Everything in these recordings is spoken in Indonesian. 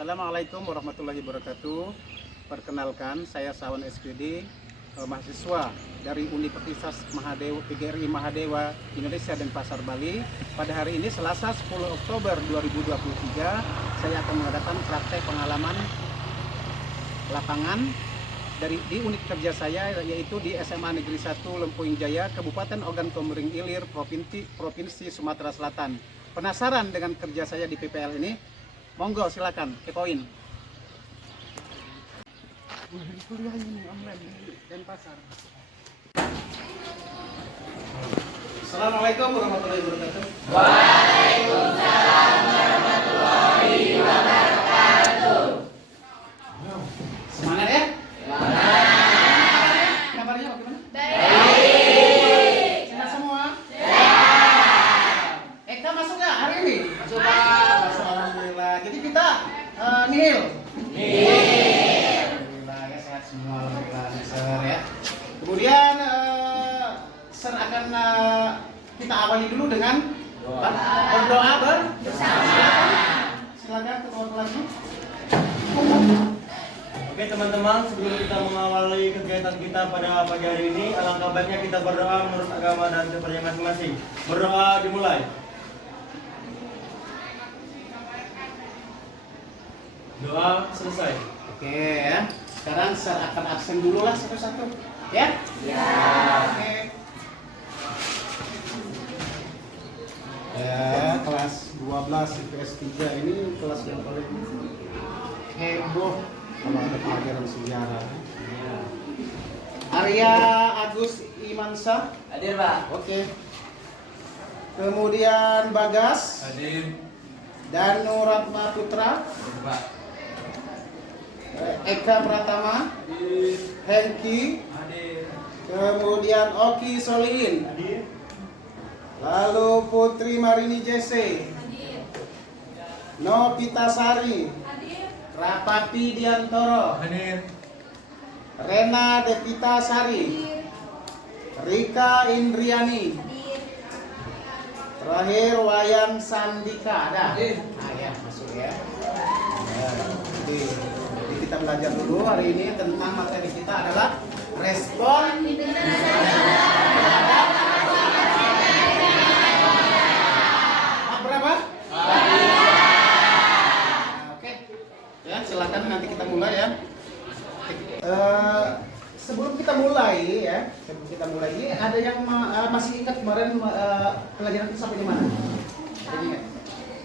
Assalamualaikum warahmatullahi wabarakatuh. Perkenalkan, saya Sawan SPD, mahasiswa dari Universitas PGRI Mahadewa Indonesia Denpasar, Bali. Pada hari ini Selasa 10 Oktober 2023, saya akan mengadakan praktek pengalaman lapangan di unit kerja saya, yaitu di SMA Negeri 1 Lempuing Jaya, Kabupaten Ogan Komering Ilir, Provinsi Sumatera Selatan. Penasaran dengan kerja saya di PPL ini? Monggo silakan kepoin. Kuliah ini online di Denpasar. Assalamualaikum warahmatullahi wabarakatuh. Waalaikumsalam warahmatullahi wabarakatuh. Semangat ya? Semangat. Kabarnya bagaimana? Baik. Sehat semua? Sehat. Eka masuk nggak hari ini? Masuk, Pak. Masuk, alhamdulillah. Jadi kita nihil. Alhamdulillah ya, sehat semua, alhamdulillah Sir ya. Kemudian Sir akan kita awali dulu dengan berdoa bersama. Silakan ketua kelasnya. Oke teman-teman, sebelum kita mengawali kegiatan kita pada pagi hari ini, alangkah baiknya kita berdoa menurut agama dan kepercayaan masing-masing. Berdoa dimulai. Doa selesai. Oke ya. Sekarang saya akan absen dulu lah satu-satu. Ya? Ya. Oke. Ya, kelas 12 IPS 3 ini kelas yang paling heboh kalau ada pelajaran sejarah. Arya Agus Imansyah. Hadir, Pak. Oke. Kemudian Bagas. Hadir. Danu Ratna Putra. Hadir, Pak. Eka Pratama. Hengki. Hadir. Kemudian Oki Solihin. Hadir. Lalu Putri Marini Jesse. Hadir. Novita Sari. Hadir. Rapati Diantoro. Hadir. Rena Devita Sari. Hadir. Rika Indriani. Hadir. Terakhir Wayan Sandika. Ada? Hadir. Ya, masuk ya. Jadi kita belajar dulu hari ini tentang materi kita adalah respon berapa? Oke. Ya, silakan nanti kita mulai ya. Sebelum kita mulai ya, ini ada yang masih ingat kemarin pelajaran itu sampai di mana? Ada yang ingat?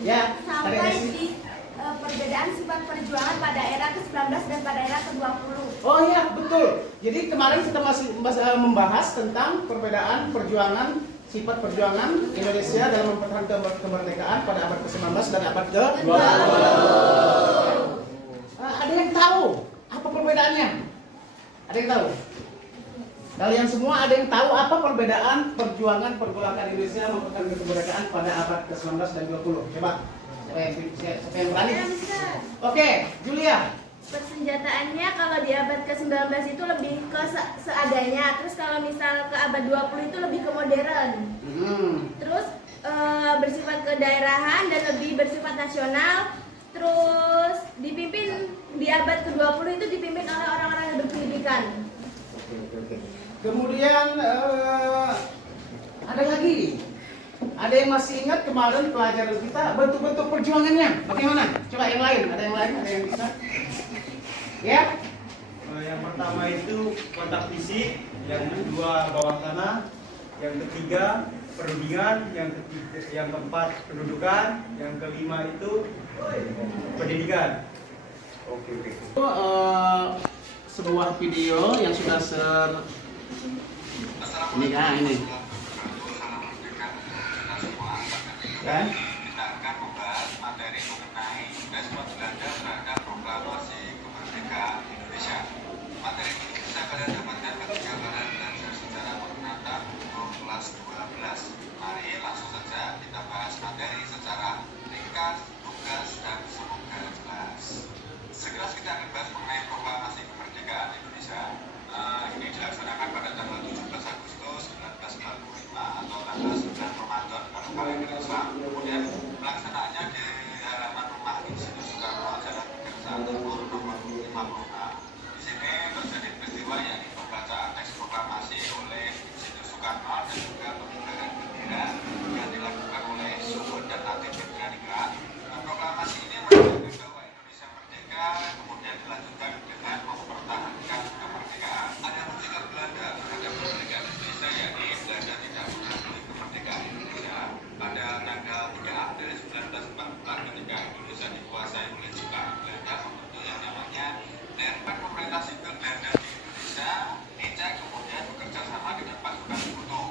Ya, tarik Sampai Desi. di perbedaan sifat perjuangan pada era ke-19 dan pada era ke-20. Oh iya, betul. Jadi kemarin kita masih membahas tentang perbedaan perjuangan, sifat perjuangan Indonesia dalam mempertahankan kemerdekaan pada abad ke-19 dan abad ke-20. Ada yang tahu apa perbedaannya? Ada yang tahu? Kalian semua ada yang tahu apa perbedaan perjuangan Indonesia mempertahankan kemerdekaan pada abad ke-19 dan 20? Coba. Siapa yang berani? Oke, Julia. Persenjataannya kalau di abad ke-19 itu lebih ke seadanya. Terus kalau misal ke abad 20 itu lebih ke modern. Terus bersifat kedaerahan dan lebih bersifat nasional. Terus dipimpin di abad ke-20 itu dipimpin oleh orang-orang yang berpendidikan. Oke. Kemudian ada lagi. Ada yang masih ingat kemarin pelajaran kita bentuk-bentuk perjuangannya? Bagaimana? Coba yang lain. Ada yang lain? Ada yang bisa? Ya? Yang pertama itu kontak fisik, yang kedua bawah tanah, yang ketiga perundingan, yang keempat pendudukan, yang kelima itu pendidikan. Oke. Itu sebuah video yang sudah ini kan? Kita akan membahas materi mengenai respon Belanda terhadap proklamasi kemerdekaan Indonesia. Materi ini bisa kalian dapatkan ketika kalian belajar sejarah Monata untuk kelas 12. Mari langsung saja kita bahas materi secara ringkas, tugas, dan semoga jelas. Sekilas kita akan bahas mengenai proklamasi kemerdekaan Indonesia. Ini dilaksanakan pada tanggal 17 Agustus 1945 atau tanggal 9 Ramadan kalau kalian Islam. Kemudian Timur nomor 50A. Di sini terjadi peristiwa yakni pembacaan teks proklamasi oleh Insinyur Soekarno dan juga pengibaran bendera yang dilakukan oleh Suhun dan Atin Ningrat. Proklamasi ini menunjukkan bahwa Indonesia merdeka, kemudian dilanjutkan dengan mempertahankan kemerdekaan. Ada sikap Belanda terhadap kemerdekaan Indonesia, yakni Belanda tidak mengakui kemerdekaan Indonesia pada tanggal 3 April 1944 ketika Indonesia dikuasai oleh Jepang. Belanda membentuk yang namanya Dewan Pemerintah Sipil Belanda di Indonesia. NICA kemudian bekerja sama dengan pasukan Sekutu.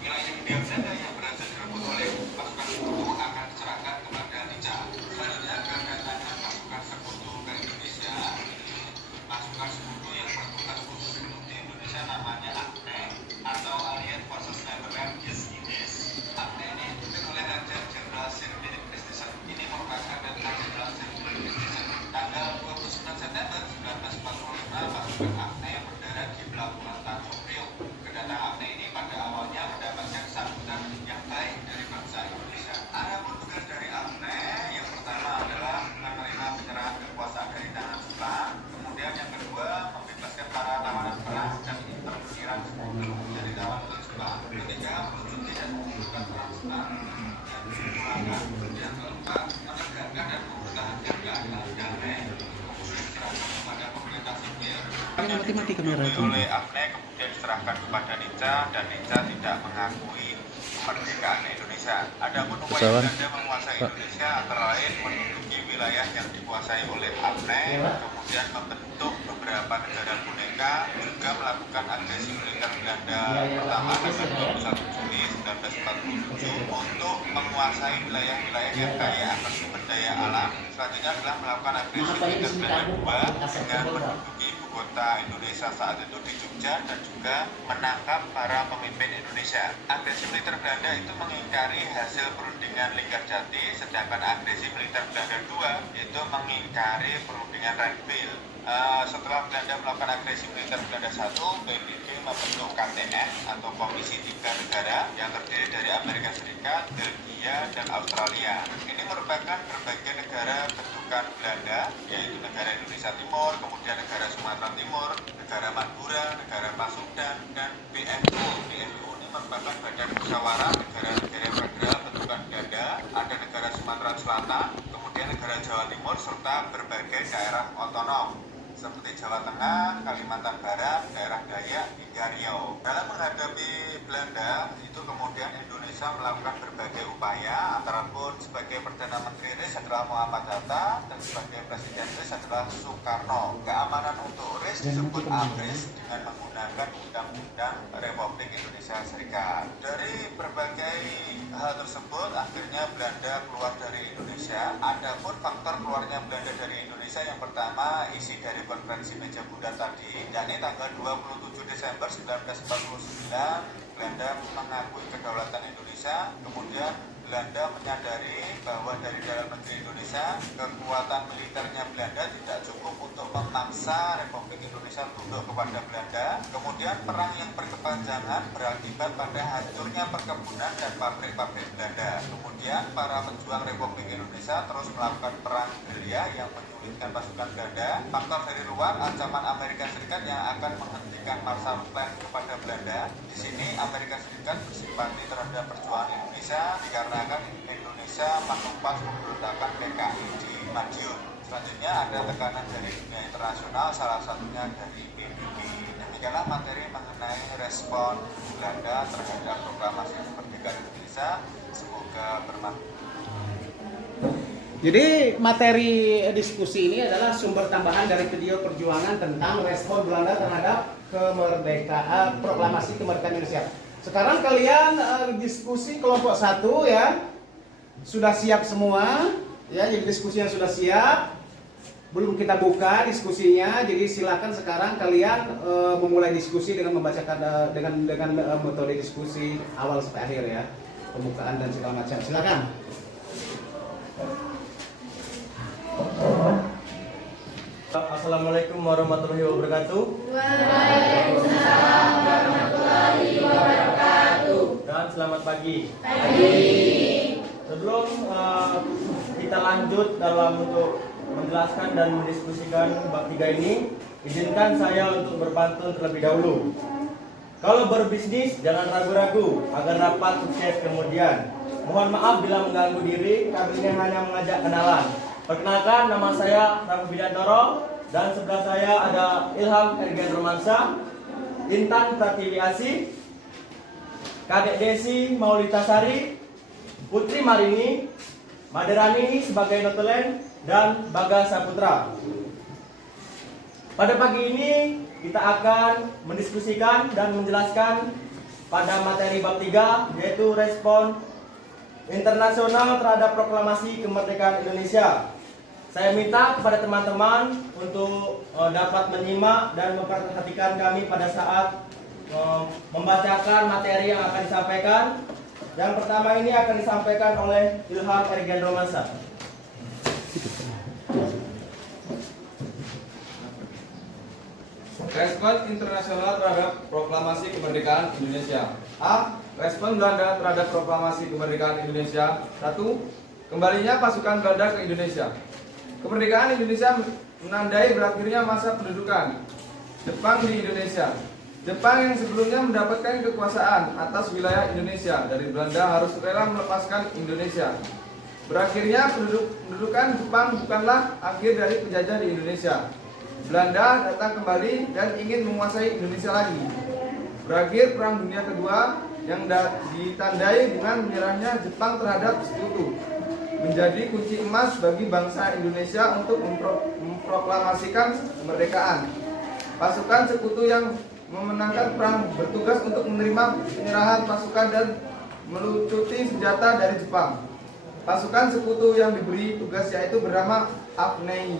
Wilayah Hindia Belanda yang berhasil direbut oleh pasukan Sekutu akan diserahkan kepada NICA. Selanjutnya kedatangan pasukan Sekutu ke Indonesia. Pasukan Sekutu yang bertugas khusus di Indonesia namanya AKNE atau Allied Forces Netherlands East Indies. AKNE ini dipimpin oleh Raja Jenderal Sir Philip Christensen. Ini merupakan Letnan Jenderal Sir Philip Christensen. Tanggal 29 September 1945 pasukan AKNE yang mendarat di pelabuhan Tanjung Priok. Kedatangan AKNE ini pada awalnya mendapatkan sambutan yang baik dari bangsa Indonesia. Adapun tugas dari AKNE yang pertama adalah menerima penyerahan kekuasaan dari tangan Jepang. Kemudian yang kedua membebaskan para tawanan perang dan interniran Sekutu dari tawanan Jepang. Ketiga melucuti dan mengumpulkan perang Jepang. Yang keempat menegakkan dan mempertahankan keadilan damai. Kepada pemerintah sipil oleh AKNE kemudian diserahkan kepada NICA dan NICA tidak mengakui kemerdekaan Indonesia. Adapun upaya Belanda menguasai Indonesia antara lain menduduki wilayah yang dikuasai oleh AKNE, kemudian membentuk beberapa negara boneka, juga melakukan agresi militer Belanda pertama tanggal 21 Juli 1947 untuk menguasai wilayah-wilayah yang kaya akan sumber daya alam. Selanjutnya adalah melakukan agresi militer Belanda kedua dengan menduduki ibu kota Indonesia saat itu di Jogja dan juga menangkap para pemimpin Indonesia. Agresi militer Belanda itu mengingkari hasil perundingan Linggarjati, sedangkan agresi militer Belanda kedua itu mengingkari perundingan Renville. Setelah Belanda melakukan agresi militer Belanda 1, PBB membentuk KTN atau Komisi 3 Negara yang terdiri dari Amerika Serikat, Belgia, dan Australia. Ini merupakan berbagai negara bentukan Belanda, yaitu negara Indonesia Timur, kemudian negara Sumatera Timur, negara Madura, negara Pasundan, dan BNU. BNU ini merupakan badan musyawarah negara-negara federal bentukan Belanda, ada negara Sumatera Selatan, kemudian negara Jawa Timur, serta berbagai daerah otonom seperti Jawa Tengah, Kalimantan Barat, daerah Dayak, hingga Riau. Dalam menghadapi Belanda, itu kemudian Indonesia melakukan berbagai upaya, antara pun sebagai Perdana Menteri RIS adalah Muhammad Hatta, dan sebagai Presiden RIS adalah Soekarno. Keamanan untuk RIS disebut ABRIS dengan menggunakan Undang-Undang Republik Indonesia Serikat. Dari berbagai hal tersebut, akhirnya Belanda keluar dari Indonesia. Adapun faktor keluarnya Belanda dari Indonesia yang pertama, isi dari konferensi meja bulat tadi, yakni tanggal 27 Desember 1949 Belanda mengakui kedaulatan Indonesia. Kemudian Belanda menyadari bahwa dari dalam negeri Indonesia kekuatan militernya Belanda tidak cukup untuk memaksa Republik Indonesia tunduk kepada Belanda. Kemudian perang yang berkepanjangan berakibat pada hancurnya perkebunan dan pabrik-pabrik Belanda. Kemudian para pejuang Republik Indonesia terus melakukan perang gerilya yang menyulitkan pasukan Belanda. Faktor dari luar, ancaman Amerika Serikat yang akan menghentikan Marshall Plan kepada Belanda. Di sini Amerika Serikat bersimpati terhadap perjuangan Indonesia dikarenakan Indonesia menumpas pemberontakan PKI di Madiun. Selanjutnya ada tekanan dari dunia internasional, salah satunya dari PBB. Demikianlah materi mengenai respon Belanda terhadap proklamasi kemerdekaan Indonesia. Semoga bermanfaat. Jadi materi diskusi ini adalah sumber tambahan dari video perjuangan tentang respon Belanda terhadap kemerdekaan, proklamasi kemerdekaan Indonesia. Sekarang kalian diskusi kelompok 1 ya. Sudah siap semua ya, jadi diskusinya sudah siap. Belum kita buka diskusinya, jadi silakan sekarang kalian memulai diskusi dengan membacakan dengan metode diskusi awal sampai akhir ya. Pembukaan dan segala macam. Silakan. Assalamualaikum warahmatullahi wabarakatuh. Waalaikumsalam warahmatullahi wabarakatuh. Dan selamat pagi. Pagi. Sebelum kita lanjut dalam untuk menjelaskan dan mendiskusikan bab 3 ini, izinkan saya untuk berpantun terlebih dahulu. Kalau berbisnis, jangan ragu-ragu agar dapat sukses kemudian. Mohon maaf bila mengganggu diri, kami ini hanya mengajak kenalan. Perkenalkan, nama saya Rafi Bidantoro, dan sebelah saya ada Ilham Ergen Romansa, Intan Pratiwi Asih, Kadek Desi Maulita Sari, Putri Marini, Maderani sebagai notulen, dan Bagas Saputra. Pada pagi ini kita akan mendiskusikan dan menjelaskan pada materi bab 3, yaitu respon internasional terhadap proklamasi kemerdekaan Indonesia. Saya minta kepada teman-teman untuk dapat menyimak dan memperhatikan kami pada saat membacakan materi yang akan disampaikan. Yang pertama ini akan disampaikan oleh Ilham Ergen Romansa. Respon internasional terhadap proklamasi kemerdekaan Indonesia. A. Respon Belanda terhadap proklamasi kemerdekaan Indonesia. 1. Kembalinya pasukan Belanda ke Indonesia. Kemerdekaan Indonesia menandai berakhirnya masa pendudukan Jepang di Indonesia. Jepang yang sebelumnya mendapatkan kekuasaan atas wilayah Indonesia dari Belanda harus rela melepaskan Indonesia. Berakhirnya pendudukan Jepang bukanlah akhir dari penjajah di Indonesia. Belanda datang kembali dan ingin menguasai Indonesia lagi. Berakhir Perang Dunia Kedua yang ditandai dengan menyerahnya Jepang terhadap sekutu, menjadi kunci emas bagi bangsa Indonesia untuk memproklamasikan kemerdekaan. Pasukan sekutu yang memenangkan perang bertugas untuk menerima penyerahan pasukan dan melucuti senjata dari Jepang. Pasukan sekutu yang diberi tugas yaitu bernama Afnei.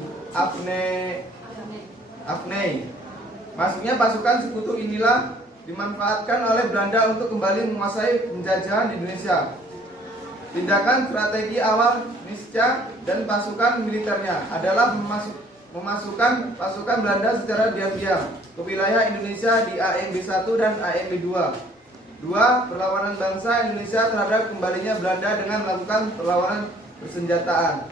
Masuknya pasukan sekutu inilah dimanfaatkan oleh Belanda untuk kembali menguasai penjajahan di Indonesia. Tindakan strategi awal Nisca dan pasukan militernya adalah memasukkan pasukan Belanda secara diam-diam ke wilayah Indonesia di AMB 1 dan AMB 2. 2. Perlawanan bangsa Indonesia terhadap kembalinya Belanda dengan melakukan perlawanan persenjataan.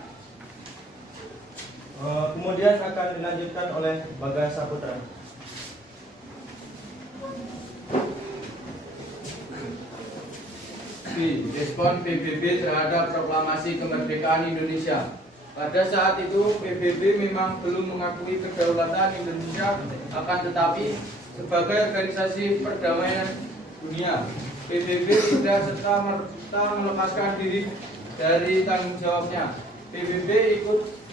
Kemudian akan dilanjutkan oleh Bagas Saputra. B. Respon PBB terhadap proklamasi kemerdekaan Indonesia. Pada saat itu PBB memang belum mengakui kedaulatan Indonesia, akan tetapi sebagai organisasi perdamaian dunia, PBB tidak serta melepaskan diri dari tanggung jawabnya. PBB ikut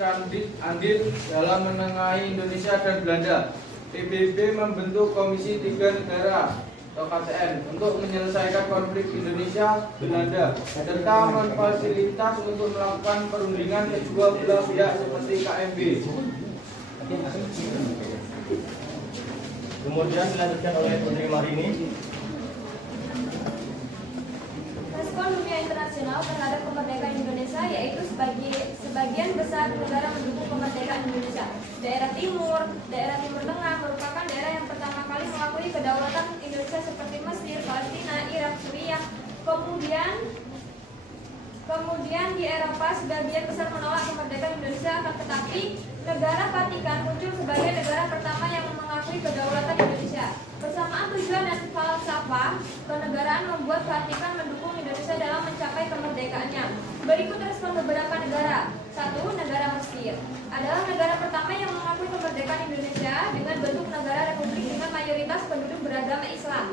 andil dalam menengahi Indonesia dan Belanda. PBB membentuk Komisi 3 Negara atau KTN untuk menyelesaikan konflik Indonesia Belanda serta memfasilitas untuk melakukan perundingan kedua belah pihak seperti KMB. Kemudian dilanjutkan oleh Putri Marini. Respon dunia internasional terhadap kemerdekaan Indonesia yaitu sebagian besar negara mendukung kemerdekaan Indonesia. Daerah Timur Tengah merupakan daerah yang pertama kali mengakui kedaulatan Indonesia seperti Mesir, Palestina, Irak, Suriah. Kemudian di Eropa sebagian besar menolak kemerdekaan Indonesia, akan tetapi negara Vatikan muncul sebagai negara pertama yang mengakui kedaulatan Indonesia. Bersamaan tujuan dan falsafah kenegaraan membuat Vatikan mendukung Indonesia dalam mencapai kemerdekaannya. Berikut respon beberapa negara. 1. Negara Mesir adalah negara pertama yang mengakui kemerdekaan Indonesia dengan bentuk negara republik dengan mayoritas penduduk beragama Islam.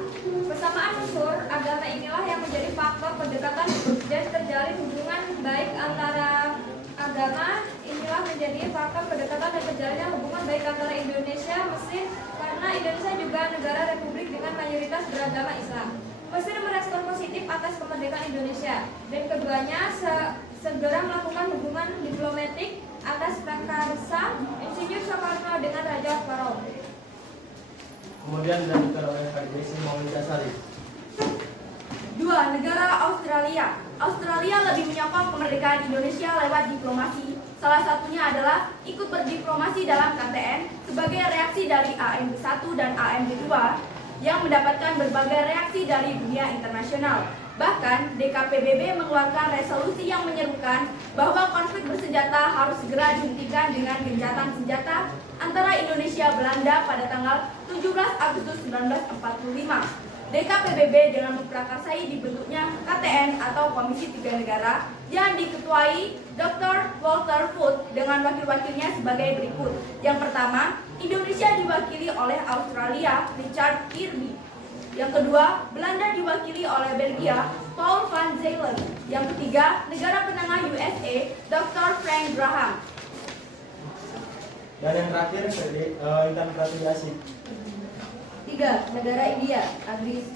Persamaan unsur agama inilah yang menjadi faktor pendekatan dan terjalin hubungan baik antara agama. Inilah menjadi faktor pendekatan dan terjalinnya hubungan baik antara Indonesia Mesir karena Indonesia juga negara republik dengan mayoritas beragama Islam. Mesir merespon positif atas kemerdekaan Indonesia dan keduanya segera melakukan hubungan diplomatik atas prakarsa Insinyur Soekarno dengan Raja Faro. Kemudian dilanjutkan oleh Kadek Desi Maulita Sari. 2. Negara Australia. Australia lebih menyokong kemerdekaan Indonesia lewat diplomasi. Salah satunya adalah ikut berdiplomasi dalam KTN sebagai reaksi dari AMB 1 dan AMB 2 yang mendapatkan berbagai reaksi dari dunia internasional. Bahkan, DKPBB mengeluarkan resolusi yang menyerukan bahwa konflik bersenjata harus segera dihentikan dengan gencatan senjata antara Indonesia Belanda pada tanggal 17 Agustus 1945. DKPBB dengan memprakarsai dibentuknya KTN atau Komisi Tiga Negara yang diketuai Dr. Walter Foot dengan wakil-wakilnya sebagai berikut. Yang pertama, Indonesia diwakili oleh Australia, Richard Kirby. Yang kedua, Belanda diwakili oleh Belgia, Paul van Zeelen. Yang ketiga, negara penengah USA, Dr. Frank Graham. Dan yang terakhir, Intan Pratiwi Asih. 3. Negara India.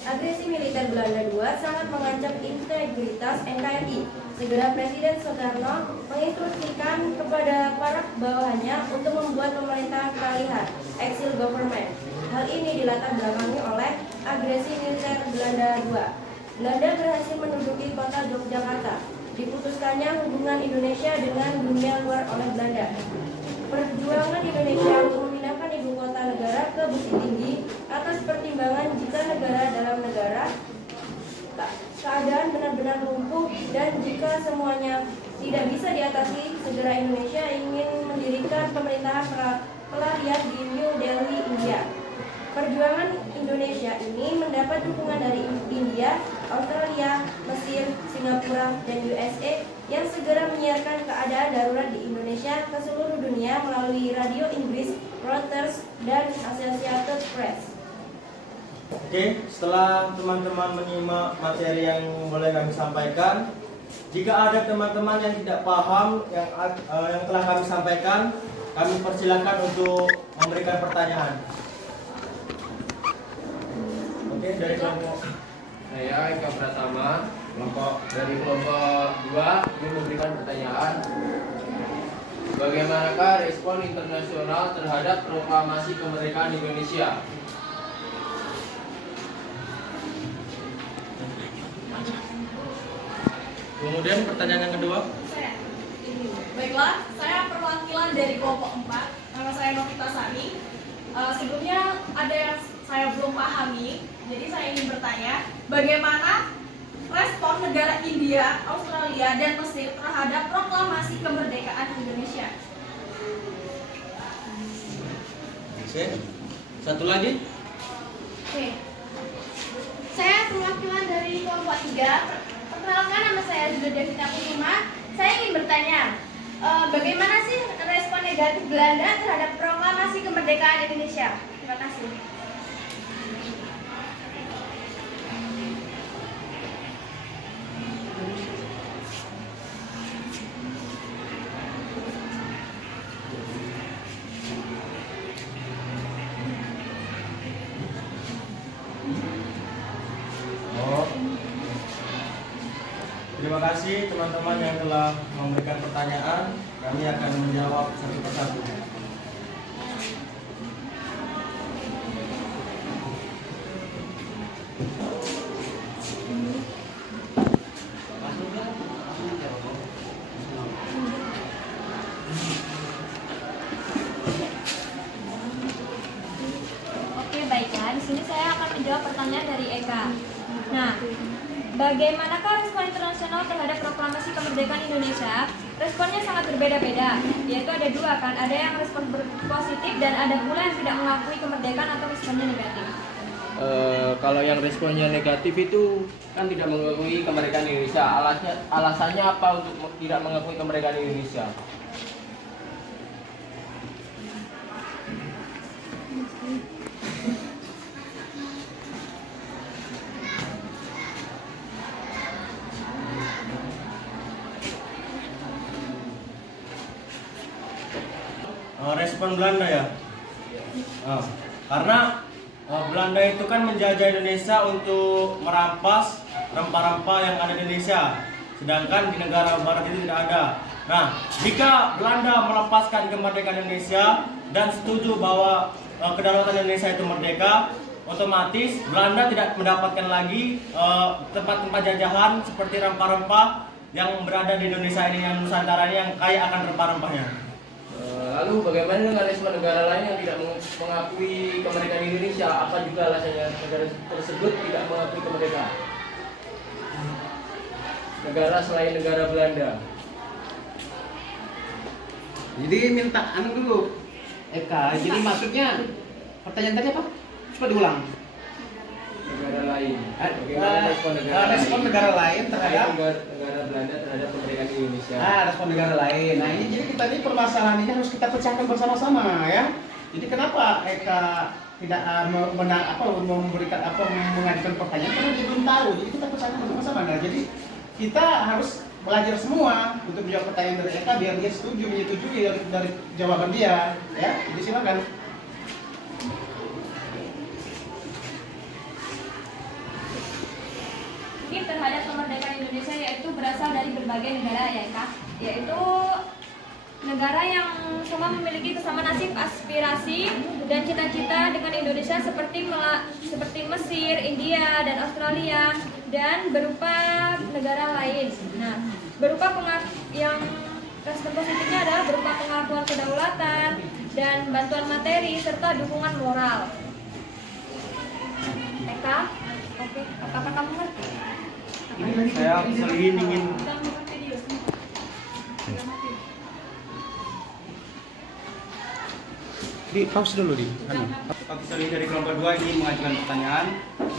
Agresi militer Belanda II sangat mengancam integritas NKRI. Segera Presiden Soekarno menginstruksikan kepada para bawahannya untuk membuat pemerintahan peralihan, exil government. Hal ini dilatar belakangi oleh agresi militer Belanda II. Belanda berhasil menduduki kota Yogyakarta. Diputuskannya hubungan Indonesia dengan dunia luar oleh Belanda. Perjuangan Indonesia untuk memindahkan ibu kota negara ke Bukit Tinggi atas pertimbangan jika negara dalam negara keadaan benar-benar lumpuh dan jika semuanya tidak bisa diatasi, segera Indonesia ingin mendirikan pemerintahan pelarian di New Delhi, India. Perjuangan Indonesia ini mendapat dukungan dari India, Australia, Mesir, Singapura, dan USA yang segera menyiarkan keadaan darurat di Indonesia ke seluruh dunia melalui radio Inggris, Reuters, dan Associated Press. Oke, setelah teman-teman menyimak materi yang boleh kami sampaikan, jika ada teman-teman yang tidak paham yang telah kami sampaikan, kami persilakan untuk memberikan pertanyaan. Oke, dari kelompok Saya Eka Pratama, dari kelompok 2 ingin memberikan pertanyaan. Bagaimanakah respon internasional terhadap proklamasi kemerdekaan Indonesia? Kemudian pertanyaan yang kedua. Baiklah, saya perwakilan dari kelompok 4. Nama saya Novita Sani. Sebelumnya ada yang saya belum pahami, jadi saya ingin bertanya, bagaimana respon negara India, Australia, dan Mesir terhadap proklamasi kemerdekaan Indonesia? Oke, satu lagi. Oke. Saya perwakilan dari kelompok 3. Perkenalkan, nama saya Julia Devita Kusuma. Saya ingin bertanya, bagaimana sih respon negatif Belanda terhadap proklamasi kemerdekaan Indonesia? Terima kasih. Terima kasih teman-teman yang telah memberikan pertanyaan. Kami akan menjawab satu persatu. Oke, baiklah. Di sini saya akan menjawab pertanyaan dari Eka. Nah, bagaimanakah respon internasional terhadap proklamasi kemerdekaan Indonesia? Responnya sangat berbeda-beda, yaitu ada dua kan, ada yang respon positif dan ada pula yang tidak mengakui kemerdekaan atau responnya negatif. Kalau yang responnya negatif itu kan tidak mengakui kemerdekaan Indonesia. Alasannya apa untuk tidak mengakui kemerdekaan Indonesia? Respon Belanda ya. Karena Belanda itu kan menjajah Indonesia untuk merampas rempah-rempah yang ada di Indonesia, sedangkan di negara barat itu tidak ada. Nah, jika Belanda melepaskan kemerdekaan Indonesia dan setuju bahwa kedaulatan Indonesia itu merdeka, otomatis Belanda tidak mendapatkan lagi tempat-tempat jajahan seperti rempah-rempah yang berada di Indonesia ini, yang Nusantara ini yang kaya akan rempah-rempahnya. Lalu bagaimana dengan respon negara lain yang tidak mengakui kemerdekaan Indonesia? Apa juga alasannya negara tersebut tidak mengakui kemerdekaan? negara selain negara Belanda. Jadi minta anu dulu, Eka. Jadi maksudnya pertanyaan tadi apa? Coba diulang. Negara lain. Bagaimana Respon negara lain terhadap negara Belanda terhadap kemerdekaan Indonesia? respon negara lain. Nah ini jadi kita ini permasalahan ini harus kita pecahkan bersama-sama ya. Jadi kenapa Eka tidak memberikan mengajukan pertanyaan karena dia belum tahu. Jadi kita pecahkan bersama-sama. Nah jadi kita harus belajar semua untuk menjawab pertanyaan dari Eka biar dia menyetujui dari jawaban dia. Ya, jadi silakan. Mungkin terhadap kemerdekaan Indonesia yaitu berasal dari berbagai negara ya Kak, yaitu negara yang semua memiliki kesamaan nasib, aspirasi, dan cita-cita dengan Indonesia seperti Mesir, India, dan Australia, dan berupa negara lain. Nah, yang respon positifnya adalah berupa pengakuan kedaulatan dan bantuan materi serta dukungan moral. Eka, oke, apakah kamu ngerti? Saya selain ingin Di pause dulu di. Pak Sali dari kelompok 2 ingin mengajukan pertanyaan,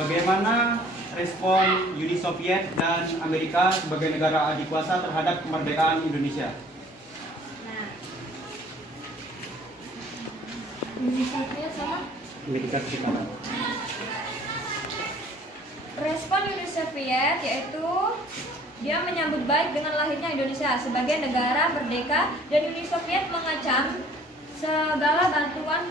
bagaimana respon Uni Soviet dan Amerika sebagai negara adikuasa terhadap kemerdekaan Indonesia? Nah, Uni Soviet sama Amerika Serikat. respon Uni Soviet yaitu dia menyambut baik dengan lahirnya Indonesia sebagai negara merdeka, dan Uni Soviet mengecam segala bantuan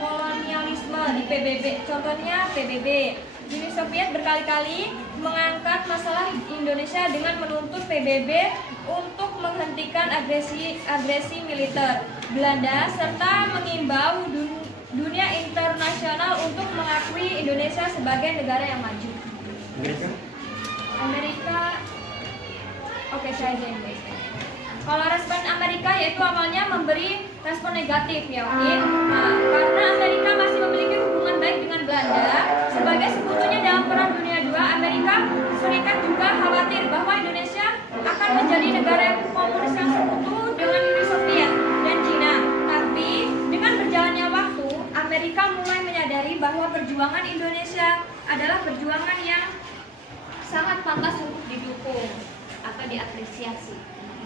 kolonialisme di PBB. Contohnya PBB. Uni Soviet berkali-kali mengangkat masalah Indonesia dengan menuntut PBB untuk menghentikan agresi militer Belanda serta mengimbau dunia internasional untuk mengakui Indonesia sebagai negara yang maju. Amerika, oke, saya aja Inggris. Kalau respon Amerika yaitu awalnya memberi respon negatif ya, karena Amerika masih memiliki hubungan baik dengan Belanda. Sebagai sekutunya dalam Perang Dunia II, Amerika Serikat juga khawatir bahwa Indonesia akan menjadi negara yang komunis yang sekutu dengan Uni Soviet dan Cina. Tapi dengan berjalannya waktu, Amerika mulai menyadari bahwa perjuangan Indonesia adalah perjuangan yang sangat pantas untuk didukung atau diapresiasi.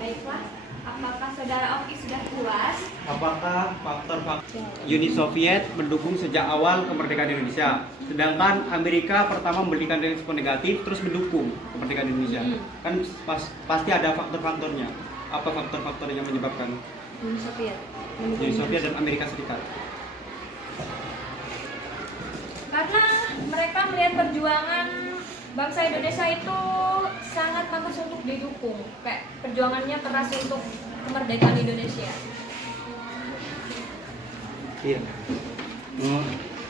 Baiklah, apakah saudara Oki sudah puas? Apakah faktor-faktor Uni Soviet mendukung sejak awal kemerdekaan Indonesia, sedangkan Amerika pertama memberikan respon negatif terus mendukung kemerdekaan Indonesia? Kan pasti ada faktor-faktornya. Apa faktor-faktornya yang menyebabkan Uni Soviet dan Amerika Serikat? Karena mereka melihat perjuangan bangsa Indonesia itu sangat pantas untuk didukung, kayak perjuangannya keras untuk kemerdekaan Indonesia. Iya.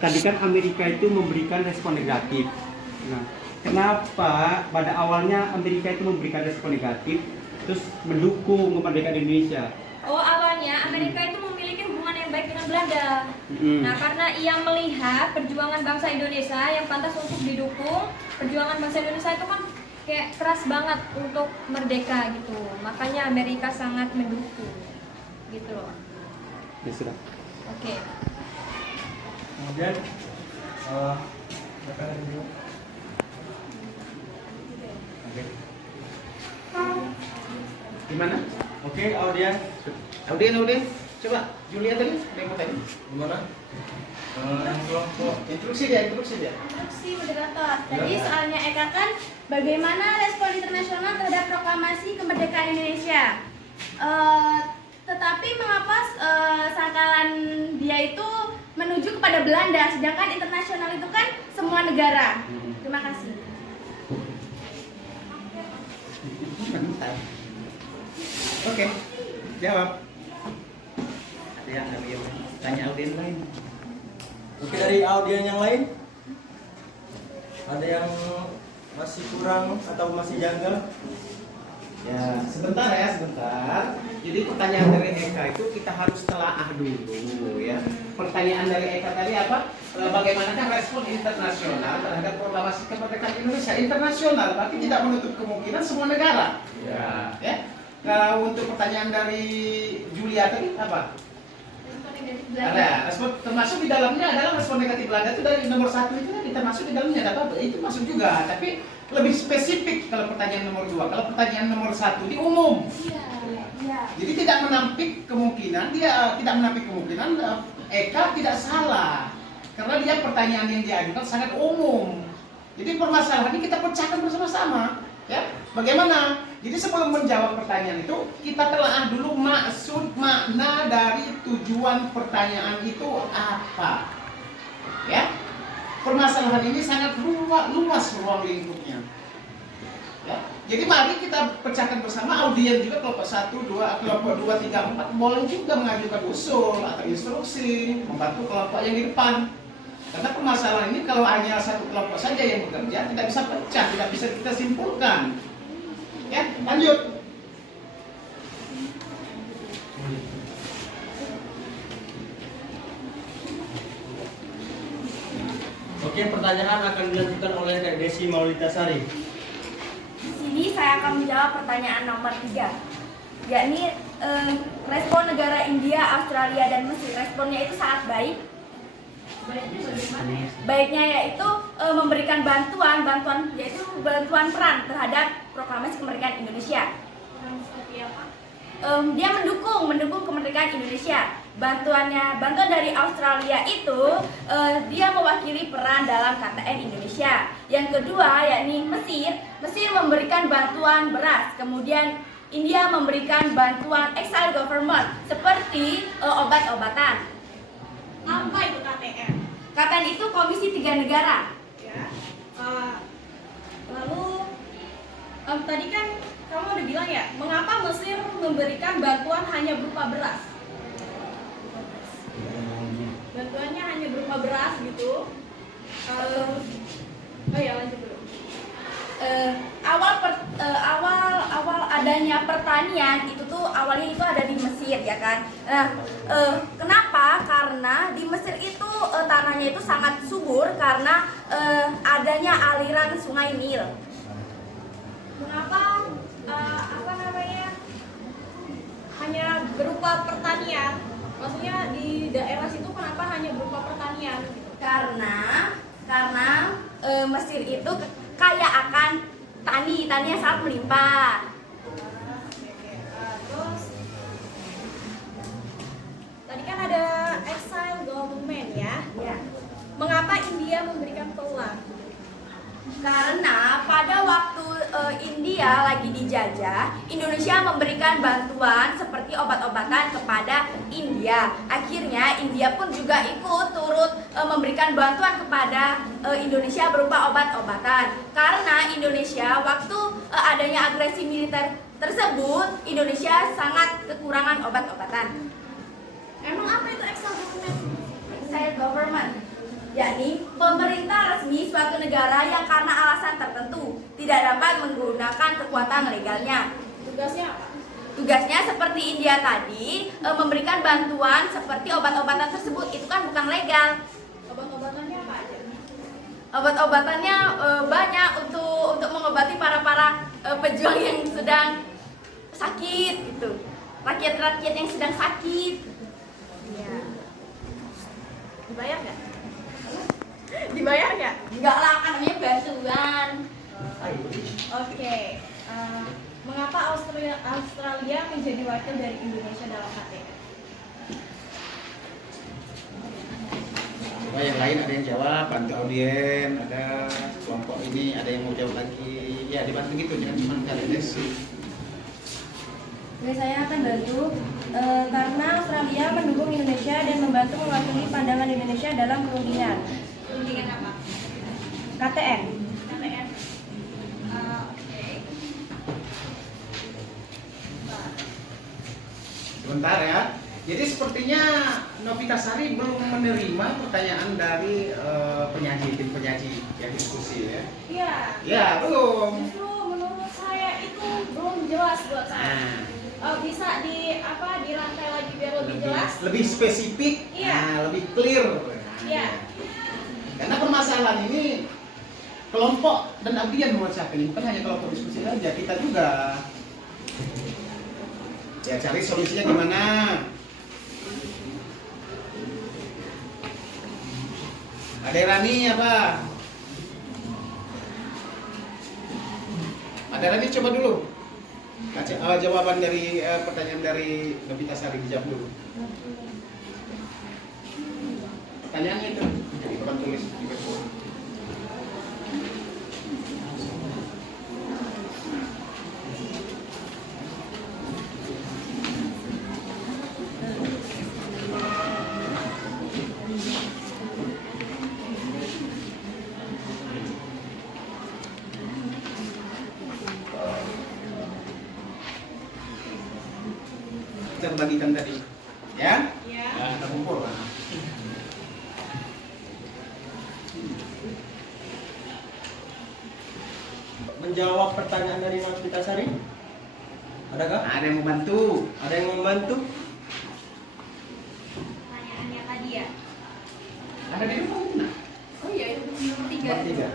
Tadi kan Amerika itu memberikan respon negatif. Nah, kenapa pada awalnya Amerika itu memberikan respon negatif, terus mendukung kemerdekaan Indonesia? Oh, awalnya Amerika itu memiliki hubungan yang baik dengan Belanda. Nah, karena ia melihat perjuangan bangsa Indonesia yang pantas untuk didukung, perjuangan bangsa Indonesia itu kan kayak keras banget untuk merdeka gitu. Makanya Amerika sangat mendukung. Gitu loh. Ya sudah. Oke. Kemudian Gimana? Oke, Audien. Audien. Coba Julia tadi, demo tadi. Gimana? Kelompok. Instruksi dia. Instruksi moderator. Tadi soalnya Eka kan bagaimana respon internasional terhadap proklamasi kemerdekaan Indonesia. Tetapi mengapa sangkalan dia itu menuju kepada Belanda, sedangkan internasional itu kan semua negara. Terima kasih. Mantap. Oke, jawab. Ada yang tanya audien lain? Oke, dari audien yang lain? Ada yang masih kurang atau masih janggal? Ya, sebentar. Jadi pertanyaan dari Eka itu kita harus telaah dulu ya. pertanyaan dari Eka tadi apa? Bagaimanakah respon internasional terhadap proklamasi kemerdekaan Indonesia? Internasional, berarti tidak menutup kemungkinan semua negara. Ya. Nah, untuk pertanyaan dari Julia tadi apa? Ada respon, termasuk di dalamnya adalah respon negatif Belanda itu dari nomor 1 itu tadi termasuk di dalamnya ada apa? Itu masuk juga, tapi lebih spesifik kalau pertanyaan nomor 2. Kalau pertanyaan nomor 1 di umum. Jadi tidak menampik kemungkinan Eka tidak salah karena dia pertanyaan yang diajukan sangat umum. Jadi permasalahan ini kita pecahkan bersama-sama, ya. Bagaimana? Jadi sebelum menjawab pertanyaan itu kita telah dulu maksud makna dari tujuan pertanyaan itu apa, ya. Permasalahan ini sangat luas ruang lingkupnya. Ya. Jadi mari kita pecahkan bersama, audien juga kelompok 1, 2, kelompok 2, 3, 4 boleh juga mengajukan usul atau instruksi membantu kelompok yang di depan. Karena permasalahan ini kalau hanya satu kelompok saja yang bekerja tidak bisa pecah, tidak bisa kita simpulkan. Ya, lanjut. Oke, pertanyaan akan dilanjutkan oleh Kak Desi Maulitasari. Di sini saya akan menjawab pertanyaan nomor 3, yakni respon negara India, Australia, dan Mesir. Responnya itu sangat baik. Baiknya yaitu memberikan bantuan peran terhadap proklamasi kemerdekaan Indonesia. Dia mendukung kemerdekaan Indonesia. Bantuan dari Australia itu dia mewakili peran dalam KTN Indonesia. Yang kedua yakni Mesir memberikan bantuan beras. Kemudian India memberikan bantuan exile government seperti obat-obatan. Apa itu KTN? KTN itu Komisi 3 Negara. Ya. Lalu tadi kan kamu udah bilang ya, mengapa Mesir memberikan bantuan hanya berupa beras? Bantuannya hanya berupa beras gitu. Oh ya, lanjut dulu. Awal adanya pertanian itu tuh awalnya itu ada di Mesir ya kan. Kenapa? Karena di Mesir itu tanahnya itu sangat subur karena adanya aliran Sungai Nil. Mengapa hanya berupa pertanian? Maksudnya di daerah situ kenapa hanya berupa pertanian? Karena Mesir itu kaya akan taninya sangat melimpah. Terus tadi kan ada exile government ya. Mengapa India memberikan peluang? Karena pada waktu India lagi dijajah, Indonesia memberikan bantuan seperti obat-obatan kepada India. Akhirnya India pun juga ikut turut memberikan bantuan kepada Indonesia berupa obat-obatan. Karena Indonesia waktu adanya agresi militer tersebut, Indonesia sangat kekurangan obat-obatan. Emang apa itu exile government? Exile government yakni pemerintah resmi suatu negara yang karena alasan tertentu tidak dapat menggunakan kekuatan legalnya. Tugasnya apa? Tugasnya seperti India tadi, memberikan bantuan seperti obat-obatan tersebut. Itu kan bukan legal. Obat-obatannya apa aja? Obat-obatannya banyak untuk mengobati para pejuang yang sedang sakit gitu. Rakyat-rakyat yang sedang sakit. Ya. Dibayar nggak? Dibayar nggak? Enggak lah, kan namanya bantuan. Oke. Mengapa Australia menjadi wakil dari Indonesia dalam KTN? Coba yang lain ada yang jawab, bantu audien, ada kelompok ini, ada yang mau jawab lagi. Ya dibantu gitu, jangan cuma kalian sih. Oke, saya akan bantu karena Australia mendukung Indonesia dan membantu mewakili pandangan Indonesia dalam perundingan. Perundingan apa? KTN. KTN. Oke. Sebentar ya. Jadi sepertinya Novitasari belum menerima pertanyaan dari tim penyaji yang diskusi ya. Iya. Ya belum. Justru menurut saya itu belum jelas buat saya. Nah, Bisa dirangkai lagi biar lebih jelas? Lebih spesifik, Iya. nah, lebih clear. Iya. Karena permasalahan ini kelompok dan abian mengucapkan ini bukan hanya kelompok diskusi saja, kita juga ya cari solusinya gimana. Ada Rani apa? Ada Rani coba dulu. Kasih jawaban dari pertanyaan dari Novita Sari, dijawab dulu. Pertanyaannya itu jadi papan tulis di Facebook. Kita bagikan tadi, ya? Iya. Nah, kita kumpul. Menjawab pertanyaan dari Novita Sari? Adakah? Ada yang membantu? Ada yang membantu? Pertanyaannya tadi ya. Ada di rumah? Nah, Oh iya, itu nomor 3. nomor 3.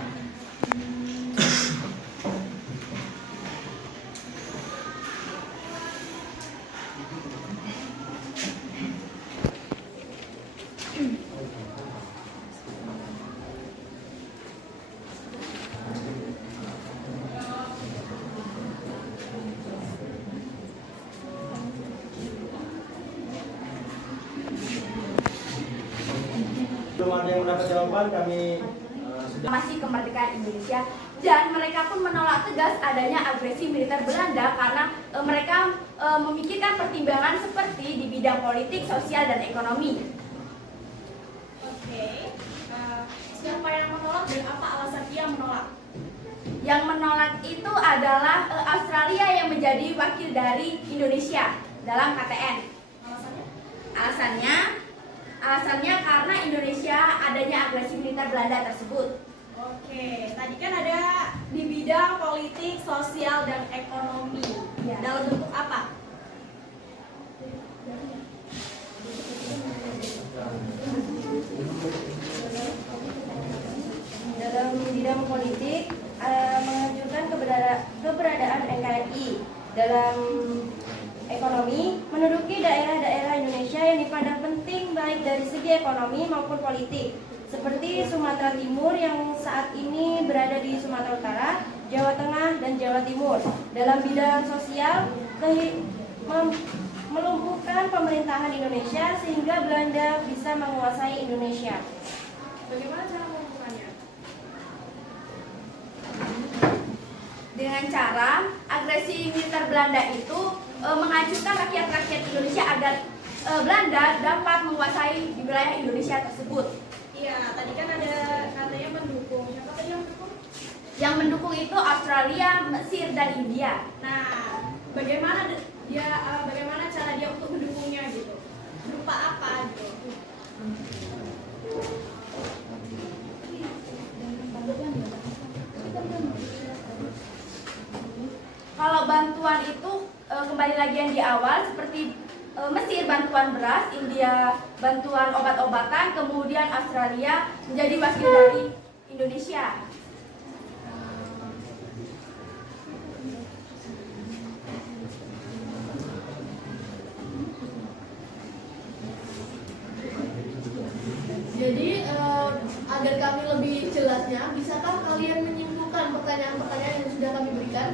Belum ada yang mendapat jawaban, kami sudah. Masih kemerdekaan Indonesia, dan mereka pun menolak tegas adanya agresi militer Belanda karena mereka memikirkan pertimbangan seperti di bidang politik, sosial, dan ekonomi. Oke. Siapa yang menolak dan apa alasan dia menolak? Yang menolak itu adalah Australia yang menjadi wakil dari Indonesia dalam KTN. Alasannya? Alasannya karena Indonesia adanya agresi militer Belanda tersebut. Oke, tadi kan ada di bidang politik, sosial, dan ekonomi. Ya. Dalam bentuk apa? Dalam bidang politik mengajukan keberadaan NKRI. Dalam ekonomi menduduki daerah-daerah Indonesia yang dipandang penting baik dari segi ekonomi maupun politik, seperti Sumatera Timur yang saat ini berada di Sumatera Utara, Jawa Tengah, dan Jawa Timur. Dalam bidang sosial melumpuhkan pemerintahan Indonesia sehingga Belanda bisa menguasai Indonesia. Bagaimana cara melumpuhkannya? Dengan cara agresi militer Belanda itu mengajukan rakyat-rakyat Indonesia agar Belanda dapat menguasai di wilayah Indonesia tersebut. Iya, tadi kan ada katanya mendukung. Siapa tadi yang mendukung? Yang mendukung itu Australia, Mesir, dan India. Nah, bagaimana cara dia untuk mendukungnya gitu? Berupa apa gitu? Kalau bantuan itu kembali lagi yang di awal seperti Mesir bantuan beras, India bantuan obat-obatan, kemudian Australia menjadi wakil dari Indonesia. Jadi agar kami lebih jelasnya, bisakah kalian menyimpulkan pertanyaan-pertanyaan yang sudah kami berikan?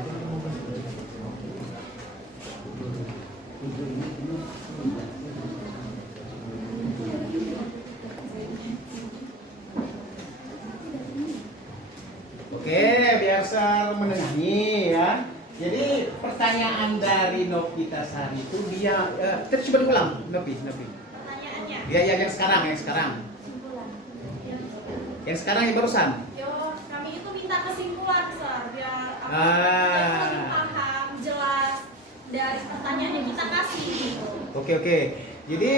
Oke, biasa menengahi ya. Jadi pertanyaan dari Novita Sari itu dia kita coba diulang, Novi. Pertanyaannya. Ya yang sekarang. Yang sekarang yang barusan. Yo, kami itu minta kesimpulan, Sir, biar Ah. lebih paham, jelas dari pertanyaan yang kita kasih gitu. Oke. Jadi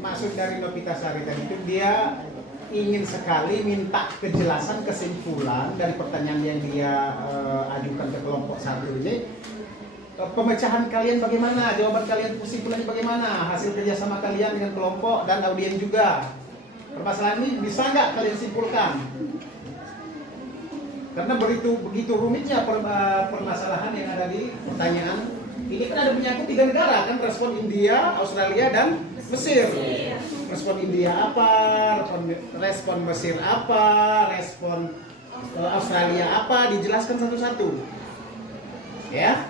maksud dari Novita Sari tadi itu dia ingin sekali minta kejelasan kesimpulan dari pertanyaan yang dia ajukan ke kelompok satu ini. pemecahan kalian bagaimana, jawaban kalian kesimpulannya bagaimana, hasil kerjasama kalian dengan kelompok dan audien juga. Permasalahan ini bisa nggak kalian simpulkan? Karena begitu rumitnya permasalahan yang ada di pertanyaan. Ini kan ada menyangkut 3 negara kan, respon India, Australia, dan Mesir. Respon India apa, respon Mesir apa, respon Australia apa, dijelaskan satu-satu. Ya.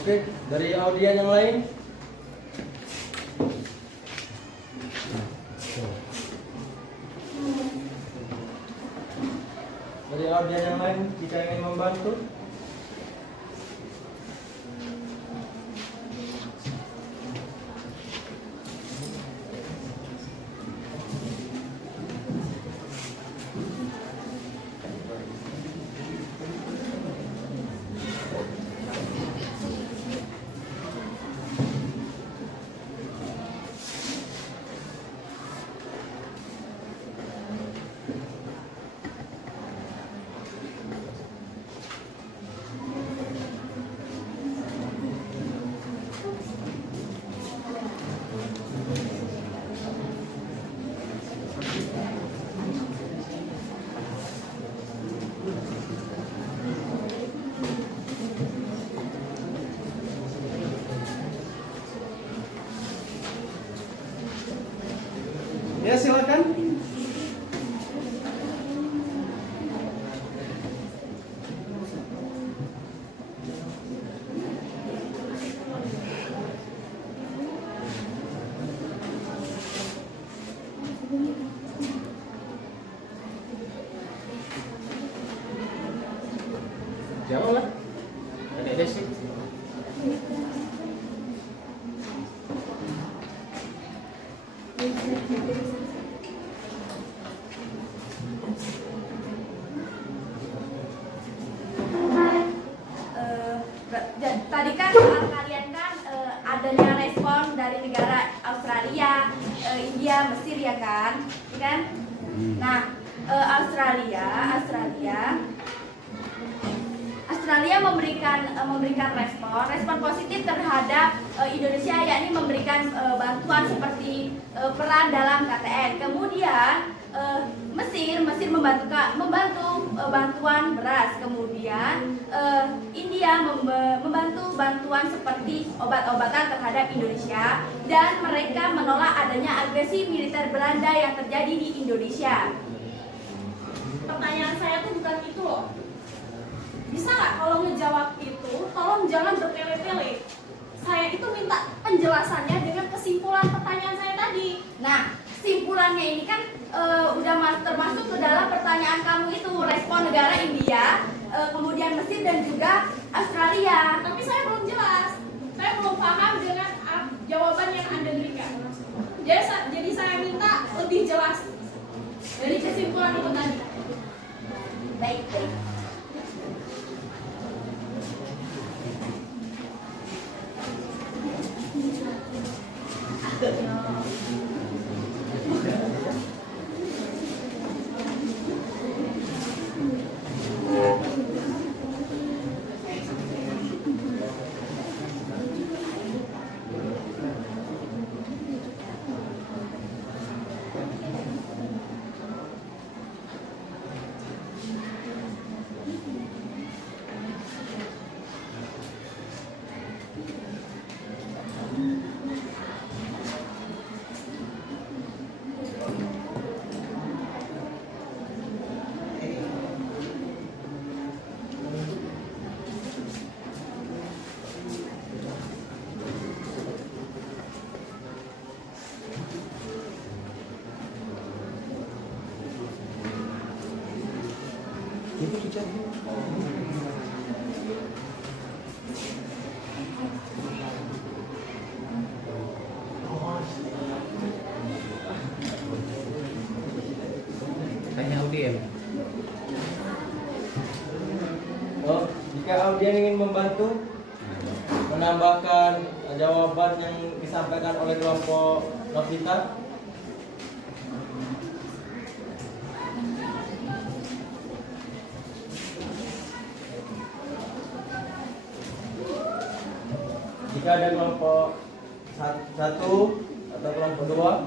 Oke, dari audien yang lain. Dari audien yang lain jika ingin membantu. Ya, silakan. Jawab lah. Ada sih. Tadi kan soal kalian kan adanya respon dari negara Australia, India, Mesir ya kan? Nah, Australia memberikan respon positif terhadap Indonesia, yakni memberikan bantuan seperti peran dalam KTN. Kemudian Mesir membantu bantuan beras. Kemudian India membantu bantuan seperti obat-obatan terhadap Indonesia, dan mereka menolak adanya agresi militer Belanda yang terjadi di Indonesia. Pertanyaan saya tuh bukan itu loh. Bisa nggak kalau ngejawab itu, tolong jangan bertele-tele. Saya itu minta penjelasannya dengan kesimpulan pertanyaan saya tadi. Nah, kesimpulannya ini kan udah termasuk ke dalam pertanyaan kamu itu, respon negara India, kemudian Mesir dan juga Australia. Tapi saya belum jelas. Saya belum paham dengan jawaban yang Anda berikan. Jadi saya minta lebih jelas dari kesimpulan itu tadi. Baik. Tanya audien. Oh, jika audien ingin membantu menambahkan jawaban yang disampaikan oleh kelompok Novita, Jika ada kelompok satu atau kelompok dua,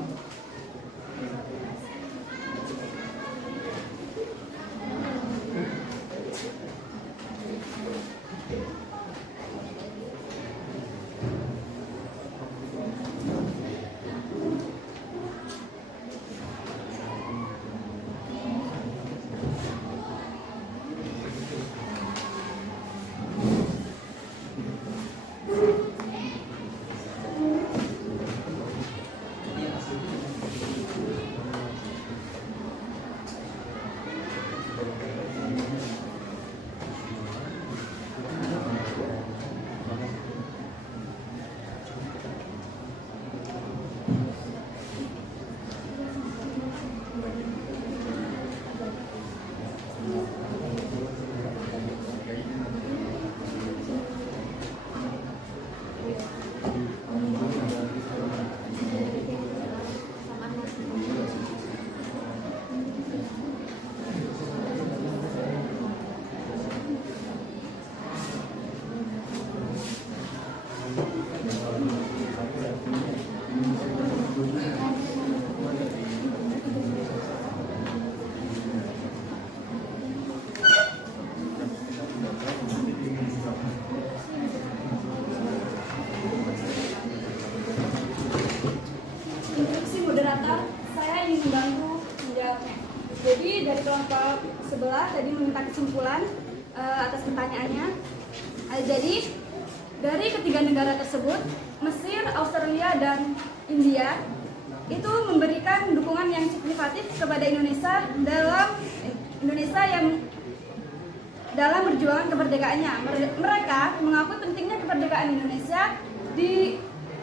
Instruksi moderator, saya ingin membantu menjawabnya. Jadi dari kelompok sebelah tadi meminta kesimpulan atas pertanyaannya. Jadi dari ketiga negara tersebut, Mesir, Australia, dan India itu memberikan dukungan yang signifikatif kepada Indonesia dalam perjuangan kemerdekaannya. Mereka mengakui pentingnya kemerdekaan Indonesia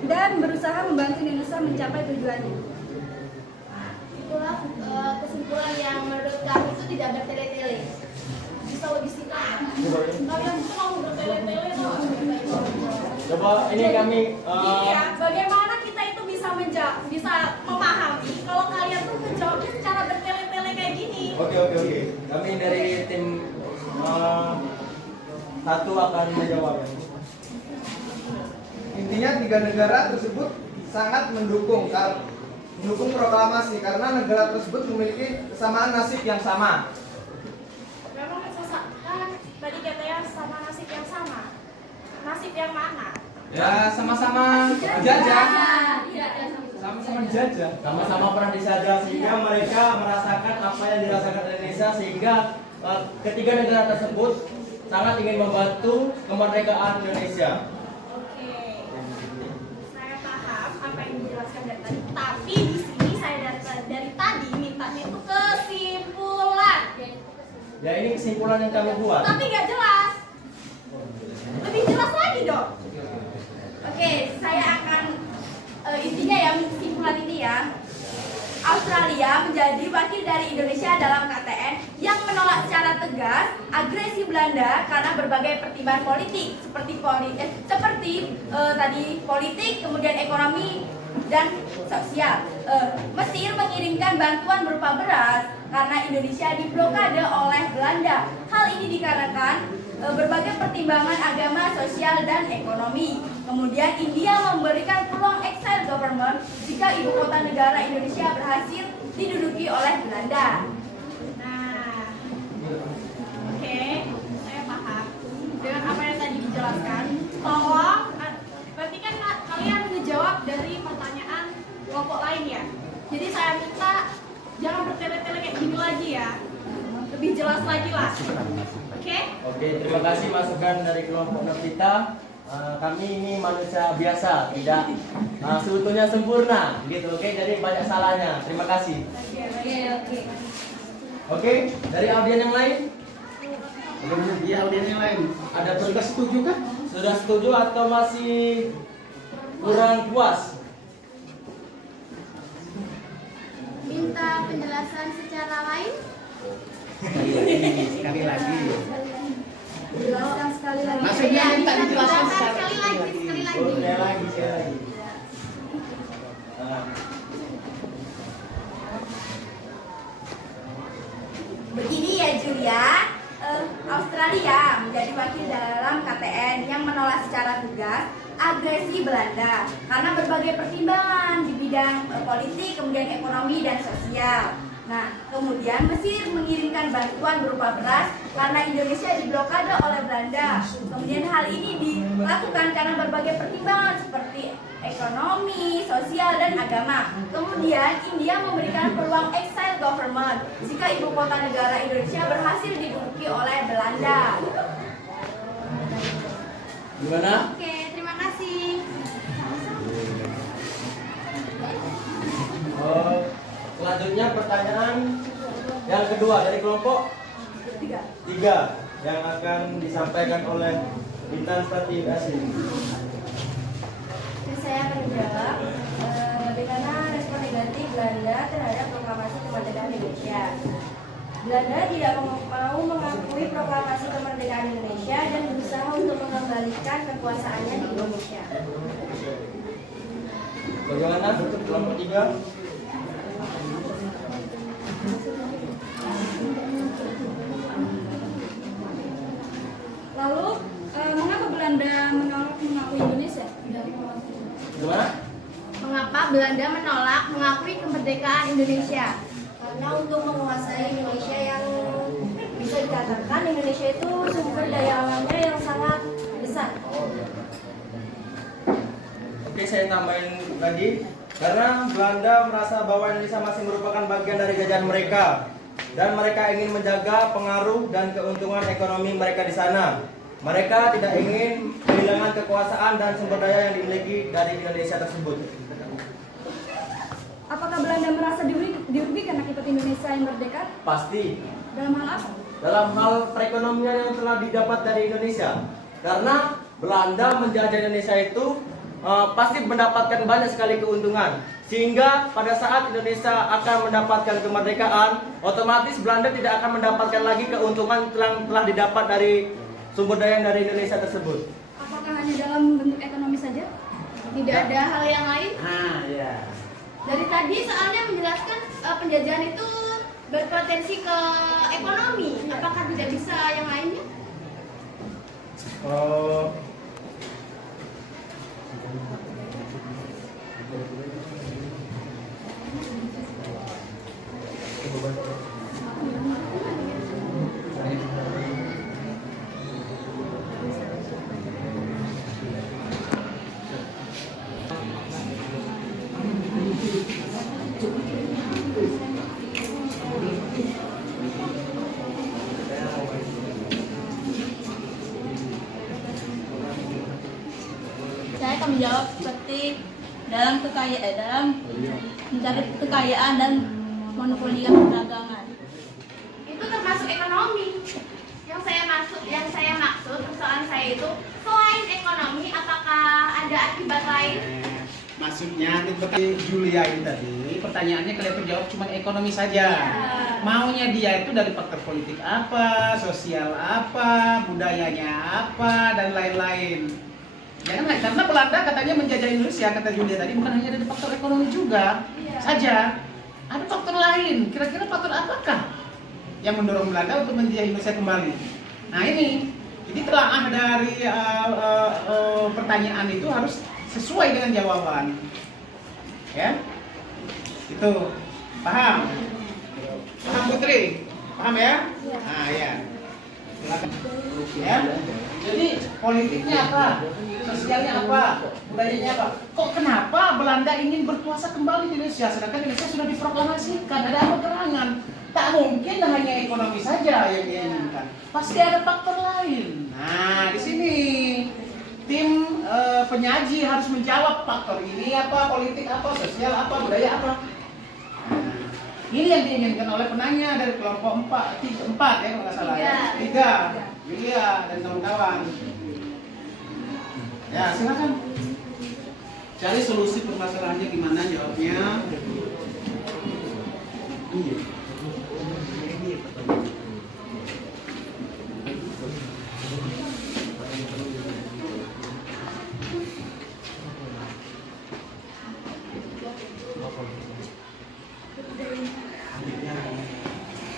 dan berusaha membantu Indonesia mencapai tujuannya. Itulah kesimpulan yang menurut kami itu tidak ada tele-tele. Bisa lebih singkat. Kalian tuh mau bertele-tele atau coba ini kami Iya, bagaimana kita itu bisa memahami kalau kalian tuh menjawabnya secara bertele-tele kayak gini. Oke. Kami dari tim satu akan menjawab. Intinya tiga negara tersebut sangat mendukung proklamasi karena negara tersebut memiliki kesamaan nasib yang sama. Memang kan tadi katanya sama nasib yang sama. Nasib yang mana? Ya sama-sama jajah. Sama-sama jajah. Sama-sama pernah dijajah sehingga mereka merasakan apa yang dirasakan Indonesia sehingga ketiga negara tersebut sangat ingin membantu kemerdekaan Indonesia. Oke. Saya paham apa yang dijelaskan dari tadi. Tapi di sini saya dari tadi mintanya itu kesimpulan. Ya ini kesimpulan yang kami buat. Tapi nggak jelas. Lebih jelas lagi dong. Oke, saya akan intinya ya kesimpulan ini ya. Australia menjadi wakil dari Indonesia dalam KTN yang menolak secara tegas agresi Belanda karena berbagai pertimbangan politik seperti tadi politik, kemudian ekonomi dan sosial. Mesir mengirimkan bantuan berupa beras karena Indonesia diblokade oleh Belanda. Hal ini dikarenakan berbagai pertimbangan agama, sosial, dan ekonomi. Kemudian India memberikan peluang exile government jika ibu kota negara Indonesia berhasil diduduki oleh Belanda. Nah, oke, saya paham dengan apa yang tadi dijelaskan. Tolong, berarti kan kalian menjawab dari pertanyaan kelompok lain ya. Jadi saya minta jangan bertele-tele kayak gini lagi ya. Lebih jelas lagi lah. Oke, terima kasih masukan dari kelompok Novita. Kami ini manusia biasa, tidak seutuhnya sempurna, gitu. Oke, jadi banyak salahnya. Terima kasih. Oke, dari audien yang lain? Iya, audien yang lain. Ada Sudah setuju kan? Sudah setuju atau masih kurang puas? minta penjelasan secara lain? Sekali lagi. Jelaskan sekali lagi. Maksudnya minta Bisa dijelaskan dijelaskan secara sekali lagi. Sekali lagi. Begini ya Julia, Australia menjadi wakil dalam KTN yang menolak secara tegas agresi Belanda karena berbagai pertimbangan di bidang politik, kemudian ekonomi dan sosial. Nah, kemudian Mesir mengirimkan bantuan berupa beras karena Indonesia diblokade oleh Belanda. Kemudian hal ini dilakukan karena berbagai pertimbangan seperti ekonomi, sosial, dan agama. Kemudian India memberikan peluang exile government jika ibu kota negara Indonesia berhasil diduduki oleh Belanda. Gimana? Oke, terima kasih. Selanjutnya pertanyaan yang kedua dari kelompok 3 yang akan disampaikan oleh Bintan Stati Asli. Saya akan menjawab bagaimana respon negatif Belanda terhadap proklamasi kemerdekaan Indonesia. Belanda tidak mau mengakui proklamasi kemerdekaan Indonesia dan berusaha untuk mengembalikan kekuasaannya di Indonesia. Bagaimana kelompok 3? Lalu, mengapa Belanda menolak mengakui Indonesia? Gimana? Mengapa Belanda menolak mengakui kemerdekaan Indonesia? Karena untuk menguasai Indonesia yang bisa dikatakan Indonesia itu sumber daya alamnya yang sangat besar. Oke, saya tambahin lagi. Karena Belanda merasa bahwa Indonesia masih merupakan bagian dari jajahan mereka dan mereka ingin menjaga pengaruh dan keuntungan ekonomi mereka di sana. Mereka tidak ingin kehilangan kekuasaan dan sumber daya yang dimiliki dari Indonesia tersebut. Apakah Belanda merasa dirugikan akibat Indonesia yang merdeka? Pasti. Dalam hal apa? Dalam hal perekonomian yang telah didapat dari Indonesia. Karena Belanda menjajah Indonesia itu pasti mendapatkan banyak sekali keuntungan. Sehingga pada saat Indonesia akan mendapatkan kemerdekaan, otomatis Belanda tidak akan mendapatkan lagi keuntungan yang telah didapat dari sumber daya dari Indonesia tersebut. Apakah hanya dalam bentuk ekonomi saja? Tidak ada hal yang lain? Iya. Dari tadi soalnya menjelaskan penjajahan itu berpotensi ke ekonomi. Apakah tidak bisa yang lainnya? Saya akan menjawab seperti dalam mencari kekayaan dan monopoli perdagangan. Itu termasuk ekonomi. Yang saya maksud persoalan saya itu selain ekonomi, apakah ada akibat lain? Maksudnya Julia ini tadi pertanyaannya kelihatan jawab cuma ekonomi saja. Maunya dia itu dari faktor politik apa, sosial apa, budayanya apa, dan lain-lain. Jangan, karena Belanda katanya menjajah Indonesia, kata Julia tadi, bukan hanya dari faktor ekonomi juga saja. Ada faktor lain. Kira-kira faktor apakah yang mendorong Belanda untuk menjajah Indonesia kembali? Nah ini, jadi telaah dari pertanyaan itu harus sesuai dengan jawaban. Ya, itu paham? Paham Putri? Paham ya? Nah ya. Ya. Jadi politiknya apa? Sosialnya apa? Budayanya apa? Kok kenapa Belanda ingin berkuasa kembali di Indonesia sedangkan Indonesia sudah diproklamasikan? Ada apa gerangan? Tak mungkin hanya ekonomi saja yang diinginkan. Pasti ada faktor lain. Nah, di sini tim penyaji harus menjawab faktor ini apa, politik apa, sosial apa, budaya apa. Nah, ini yang diinginkan oleh penanya dari kelompok 4 ya kalau nggak salah ya. 3. Julia dan kawan-kawan. Ya, silakan. Cari solusi permasalahannya gimana jawabnya.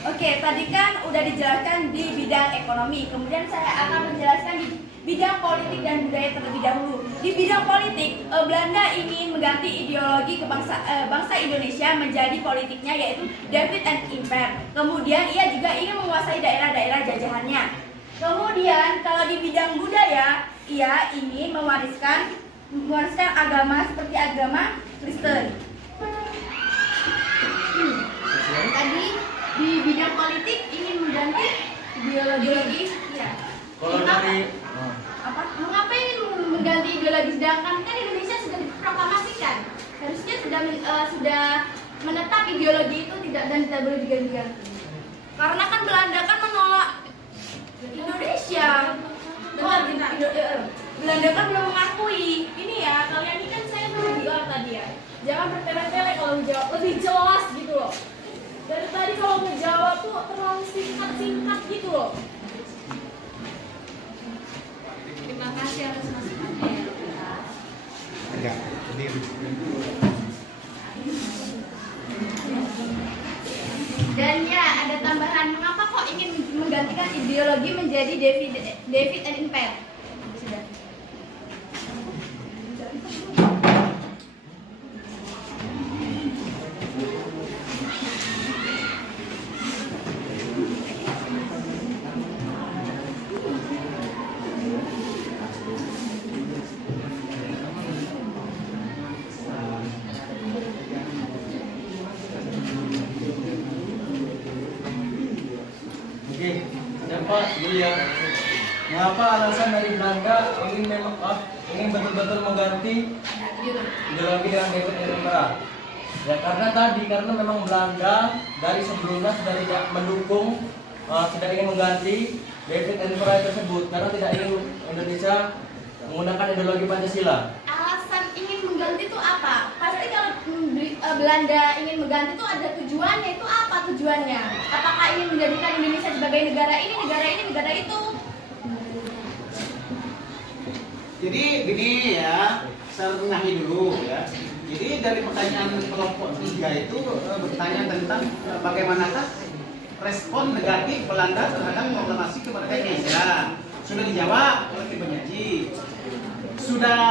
Oke, tadi kan udah dijelaskan di bidang ekonomi. Kemudian saya akan menjelaskan di bidang bidang politik dan budaya terlebih dahulu. Di bidang politik, Belanda ingin mengganti ideologi bangsa Indonesia menjadi politiknya, yaitu Divide and Impare. Kemudian ia juga ingin menguasai daerah-daerah jajahannya. Kemudian kalau di bidang budaya, ia ingin mewariskan agama seperti agama Kristen. Tadi di bidang politik ingin mengganti ideologi. Ya. Kalau dari Mengapa ingin mengganti ideologi, sedangkan kan Indonesia sudah diproklamasikan, harusnya sudah menetap ideologi itu tidak boleh diganti-ganti. Karena kan Belanda kan menolak Indonesia. Belanda kan belum mengakui. Ini ya, kalian ini kan saya sudah bilang tadi ya, jangan bertele-tele kalau menjawab, lebih jelas gitu loh. Dari tadi kalau menjawab tuh terlalu singkat gitu loh. Terima kasih atas masukannya ya. Dan ya, ada tambahan, mengapa kok ingin menggantikan ideologi menjadi Divide and Impare? Sudah. Oke, siapa Julia? Mengapa alasan dari Belanda ingin betul-betul mengganti ideologi dengan Divide and Impare? Ya karena memang Belanda dari sebelumnya sudah tidak mendukung, tidak ingin mengganti Divide and Impare tersebut karena tidak ingin Indonesia menggunakan ideologi Pancasila. Alasan ingin mengganti itu apa? Pasti kalau Belanda ingin mengganti itu ada tujuannya. Itu apa tujuannya? Apakah ingin menjadikan Indonesia sebagai negara ini, negara itu? Jadi gini ya, saya tengahi dulu ya. Jadi dari pertanyaan kelompok 3 itu bertanya tentang bagaimanakah respon negatif Belanda terhadap proklamasi kemerdekaan Indonesia. Sudah dijawab oleh tim penyaji. Sudah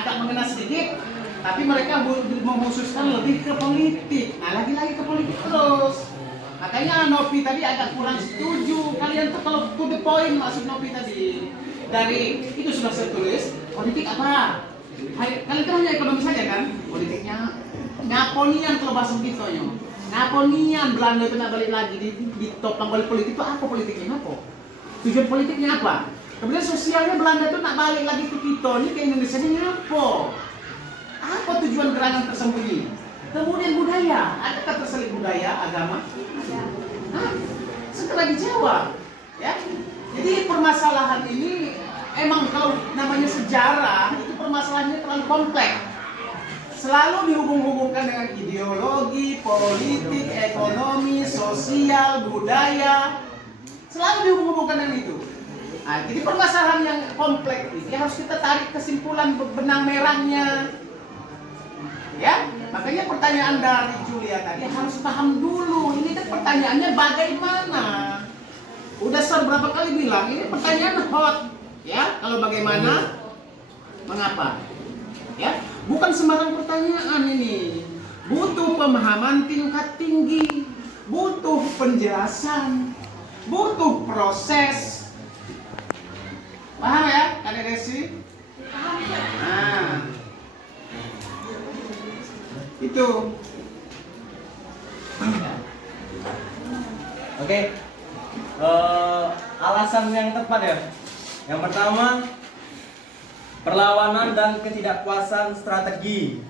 agak mengena sedikit, tapi mereka mengkhususkan lebih ke politik. Nah, lagi-lagi ke politik terus. Makanya Novi tadi agak kurang setuju. Kalian tuh kalau to the point maksud Novi tadi. Dari itu sudah saya tulis, politik apa? Kalian kan hanya ekonomi saja kan? Politiknya Naponian kalau bahasa kita nyo. Naponian Belanda itu nak balik lagi ditopang oleh politik itu apa politiknya apa? Tujuan politiknya apa? Kemudian sosialnya Belanda itu nak balik lagi ke kita ini ke Indonesia ini apa? Apa tujuan gerangan tersembunyi? Kemudian budaya, adakah terselip budaya, agama? Hah? Segera dijawab, ya. Jadi permasalahan ini emang kalau namanya sejarah itu permasalahannya terlalu kompleks. Selalu dihubung-hubungkan dengan ideologi, politik, ekonomi, sosial, budaya. Selalu dihubung-hubungkan dengan itu. Nah, jadi permasalahan yang kompleks ini harus kita tarik kesimpulan benang merahnya. Ya, makanya pertanyaan dari Julia tadi harus paham dulu. Ini kan pertanyaannya bagaimana? Udah berapa kali bilang ini pertanyaan hot. Ya, kalau bagaimana? Mengapa? Ya, bukan sembarang pertanyaan ini. Butuh pemahaman tingkat tinggi, butuh penjelasan, butuh proses. Paham ya, Kak Desi? Nah, itu. Oke. Alasan yang tepat ya. Yang pertama, perlawanan dan ketidakpuasan strategi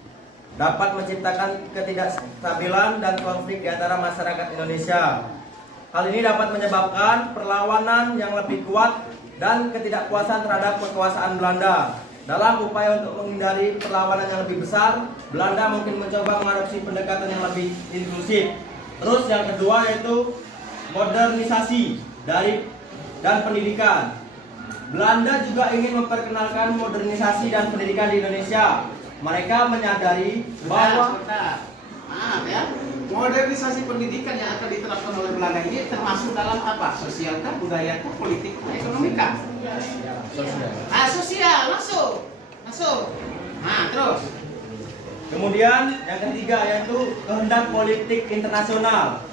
dapat menciptakan ketidakstabilan dan konflik di antara masyarakat Indonesia. Hal ini dapat menyebabkan perlawanan yang lebih kuat dan ketidakpuasan terhadap kekuasaan Belanda. Dalam upaya untuk menghindari perlawanan yang lebih besar, Belanda mungkin mencoba mengadopsi pendekatan yang lebih inklusif. Terus yang kedua yaitu modernisasi dan pendidikan. Belanda juga ingin memperkenalkan modernisasi dan pendidikan di Indonesia. Mereka menyadari bahwa maaf ya, modernisasi pendidikan yang akan diterapkan oleh Belanda ini termasuk dalam apa? Sosial kah, budaya kah, politik kah, ekonomi kah? sosial. Masuk. Nah, terus. Kemudian yang ketiga yaitu kehendak politik internasional.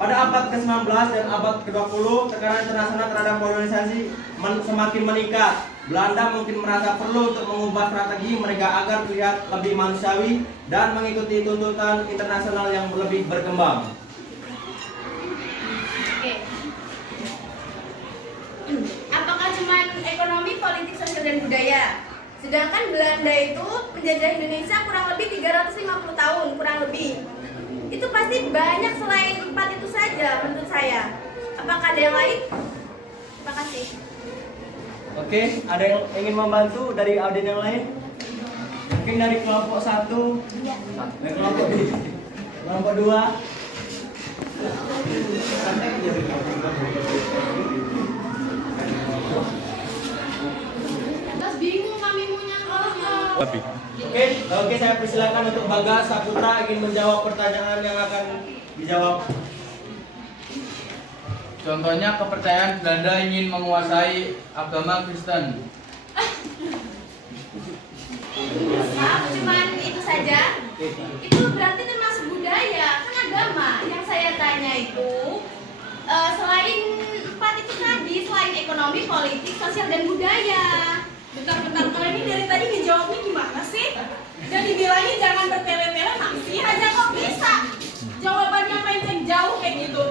Pada abad ke-19 dan abad ke-20, tekanan internasional terhadap kolonisasi semakin meningkat. Belanda mungkin merasa perlu untuk mengubah strategi mereka agar terlihat lebih manusiawi dan mengikuti tuntutan internasional yang lebih berkembang. Oke. Apakah cuma ekonomi, politik, sosial, dan budaya? Sedangkan Belanda itu menjajah Indonesia kurang lebih 350 tahun, kurang lebih. Itu pasti banyak selain 4 itu saja menurut saya. Apakah ada yang lain? Terima kasih. Oke, ada yang ingin membantu dari audien yang lain? Mungkin dari kelompok 1, dari kelompok 2. Mas bingung kami mau nyangkut. Oke, saya persilakan untuk Bagas Saputra ingin menjawab pertanyaan yang akan dijawab. Contohnya kepercayaan Belanda ingin menguasai agama Kristen. Cuman itu saja? Itu berarti termasuk budaya, kan agama. Yang saya tanya itu selain 4 itu tadi, selain ekonomi, politik, sosial, dan budaya. Bentar-bentar, kalian ini dari tadi ngejawabnya gimana sih? Dan dibilangin jangan bertele-tele, masih aja kok bisa. Jawabannya melenceng jauh kayak gitu.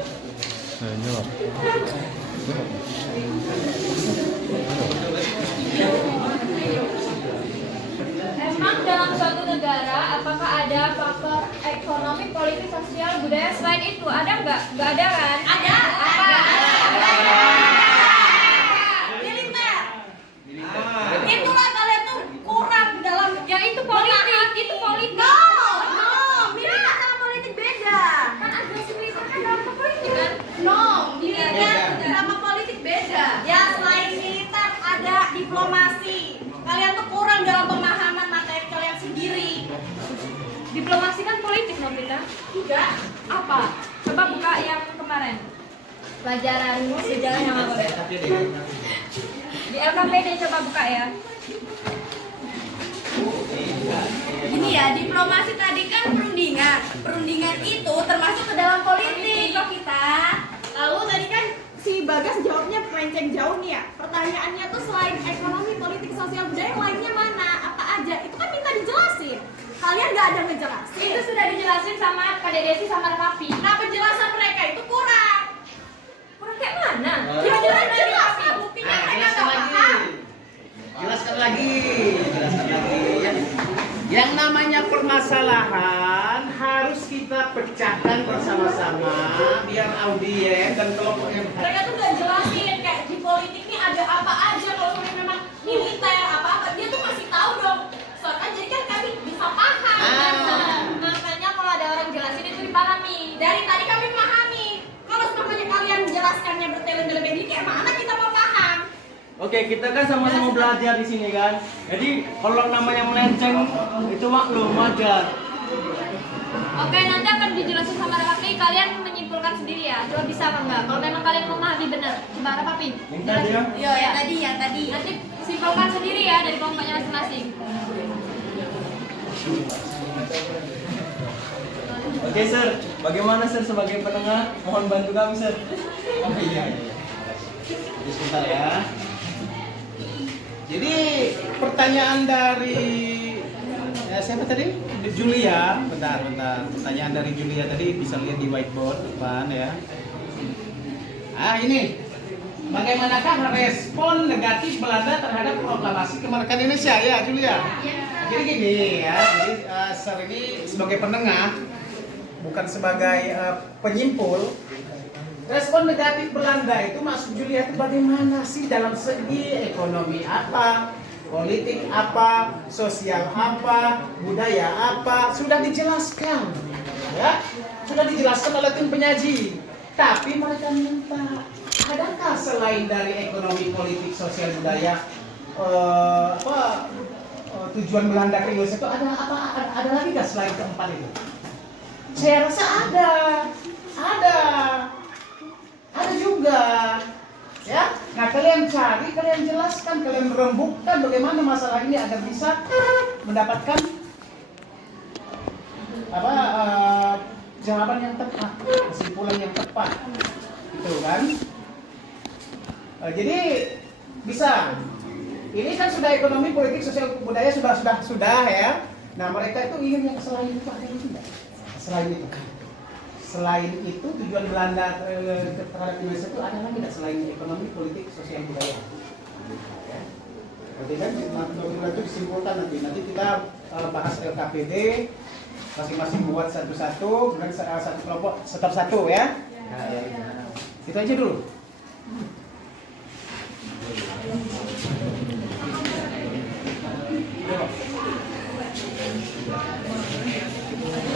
Emang dalam suatu negara, apakah ada faktor ekonomi, politik, sosial, budaya selain itu? Ada nggak? Nggak ada kan? Ada. Itulah kalian tuh kurang dalam Yang itu politik, itu politik. No, militer sama politik beda. Kan agresi militer kan dalam politik kan? No, militer sama politik beda. ya selain militer ada diplomasi. Kalian tuh kurang dalam pemahaman materi kalian sendiri. Diplomasi kan politik, Novita. Enggak. Apa? Coba buka yang kemarin. Pelajaran sejarah yang apa? Di LKPD coba buka ya. Gini ya, diplomasi tadi kan perundingan. Perundingan itu termasuk ke dalam politik kok kita. Lalu tadi kan si Bagas jawabnya melenceng jauh nih ya. Pertanyaannya tuh selain ekonomi, politik, sosial, budaya lainnya mana? Apa aja? Itu kan minta dijelasin. Kalian nggak ada ngejelasin. Itu sudah dijelasin sama Kak Desi sama Papi. Nah, penjelasan mereka itu kurang. Kurang kayak mana? Ya jelas lah, buktinya mereka nggak paham. Jelaskan lagi. Yang namanya permasalahan harus kita pecahkan bersama-sama biar audien dan kelompok yang Mereka tuh nggak jelasin kayak di politik ini ada apa aja. Kalau memang militer apa-apa, dia tuh masih tahu dong. Soalnya jadi kan kami bisa paham. Makanya kalau ada orang jelasin itu dipahami. Dari tadi kami memahami. Kalau semuanya kalian menjelaskannya bertele-tele begini, kayak mana kita mau paham? Oke, kita kan sama-sama belajar di sini kan. Jadi kalau namanya melenceng itu maklum wajar. Oke, nanti akan dijelasin sama Papi. Kalian menyimpulkan sendiri ya. Coba bisa apa enggak? Kalau memang kalian memahami benar. Coba Papi. Yang tadi ya? Yo, yang tadi. Nanti simpulkan sendiri ya dari kelompoknya masing-masing. Oke, Sir. Bagaimana, Sir, sebagai penengah? Mohon bantu kami, Sir. Oh iya. Sebentar ya. Jadi pertanyaan dari siapa tadi? Julia. Bentar. Pertanyaan dari Julia tadi bisa lihat di whiteboard depan ya. Ini. Bagaimanakah respon negatif Belanda terhadap proklamasi kemerdekaan Indonesia ya, Julia? Jadi gini ya. Jadi Sir ini sebagai penengah, bukan sebagai penyimpul. Respon negatif Belanda itu maksud Julia itu bagaimana sih dalam segi ekonomi apa, politik apa, sosial apa, budaya apa, sudah dijelaskan, ya, sudah dijelaskan oleh tim penyaji. Tapi mereka minta, adakah selain dari ekonomi, politik, sosial, budaya, tujuan Belanda ke Indonesia itu ada lagi nggak selain keempat itu? Saya rasa ada juga, ya. Nah, kalian cari, kalian jelaskan, kalian rembukkan bagaimana masalah ini agar bisa mendapatkan jawaban yang tepat, kesimpulan yang tepat, gitu kan? Jadi bisa. Ini kan sudah ekonomi, politik, sosial, budaya sudah ya. Nah, mereka itu ingin yang selain itu ada yang tidak. Selain itu tujuan Belanda terhadap Indonesia itu ada lagi tidak selain ekonomi, politik, sosial, budaya. Ya. Berarti kan itu disimpulkan nanti kita bahas LKPD, masing-masing buat satu-satu, kemudian satu kelompok tetap satu ya. Itu aja dulu.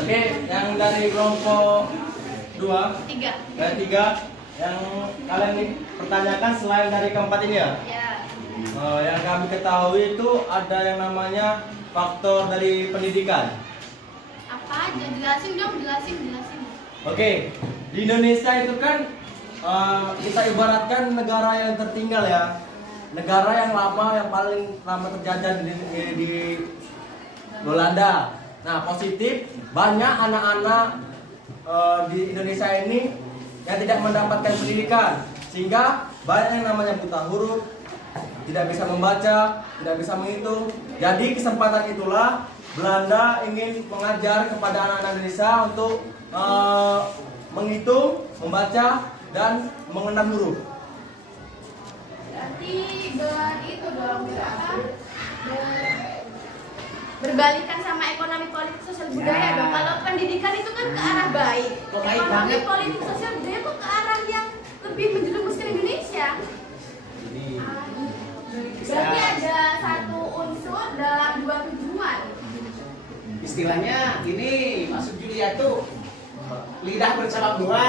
Oke, yang dari kelompok 3. dan 3 yang kalian pertanyakan selain dari keempat ini ya? Ya. Yang kami ketahui itu ada yang namanya faktor dari pendidikan. Apa? Jelasin dong, jelasin. Oke, di Indonesia itu kan kita ibaratkan negara yang tertinggal ya, negara yang lama, yang paling lama terjajah di Belanda. Nah, positif banyak anak-anak di Indonesia ini yang tidak mendapatkan pendidikan, sehingga banyak yang namanya buta huruf, tidak bisa membaca, tidak bisa menghitung. Jadi kesempatan itulah Belanda ingin mengajar kepada anak-anak Indonesia untuk menghitung, membaca, dan mengenal huruf. Berarti itu dong berbalikan sama ekonomi, politik, sosial, budaya dong. Kalau pendidikan itu kan ke arah baik. Ekonomi, politik, sosial, budaya kok ke arah yang lebih menjerumuskan Indonesia. Berarti ada satu unsur dalam dua tujuan. Istilahnya ini maksud Julia tuh lidah bercabang dua.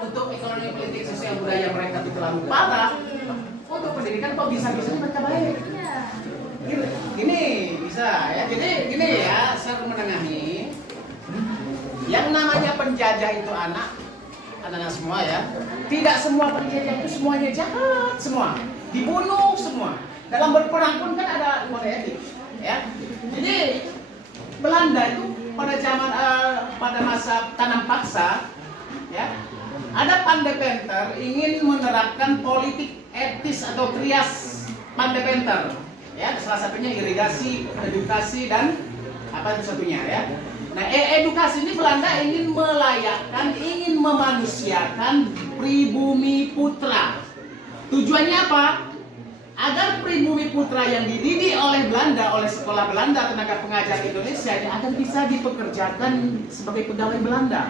Untuk ekonomi, politik, sosial, budaya mereka itu terlalu parah. Untuk pendidikan kok bisa-bisa mereka baik. Gini bisa ya. Jadi gini ya, saya menengahi. Yang namanya penjajah itu anak-anak semua ya. Tidak semua penjajah itu semuanya jahat semua. Dibunuh semua. Dalam berperang pun kan ada kode etik, ya. Jadi Belanda itu pada masa tanam paksa, ya, ada Pandepenter ingin menerapkan politik etis atau trias Pandepenter, ya, salah satunya irigasi, edukasi, dan apa itu satunya, ya. Nah, edukasi ini Belanda ingin melayakkan, ingin memanusiakan pribumi putra. Tujuannya apa? Agar pribumi putra yang dididik oleh Belanda, oleh sekolah Belanda, tenaga pengajar Indonesia, agar bisa dipekerjakan sebagai pegawai Belanda.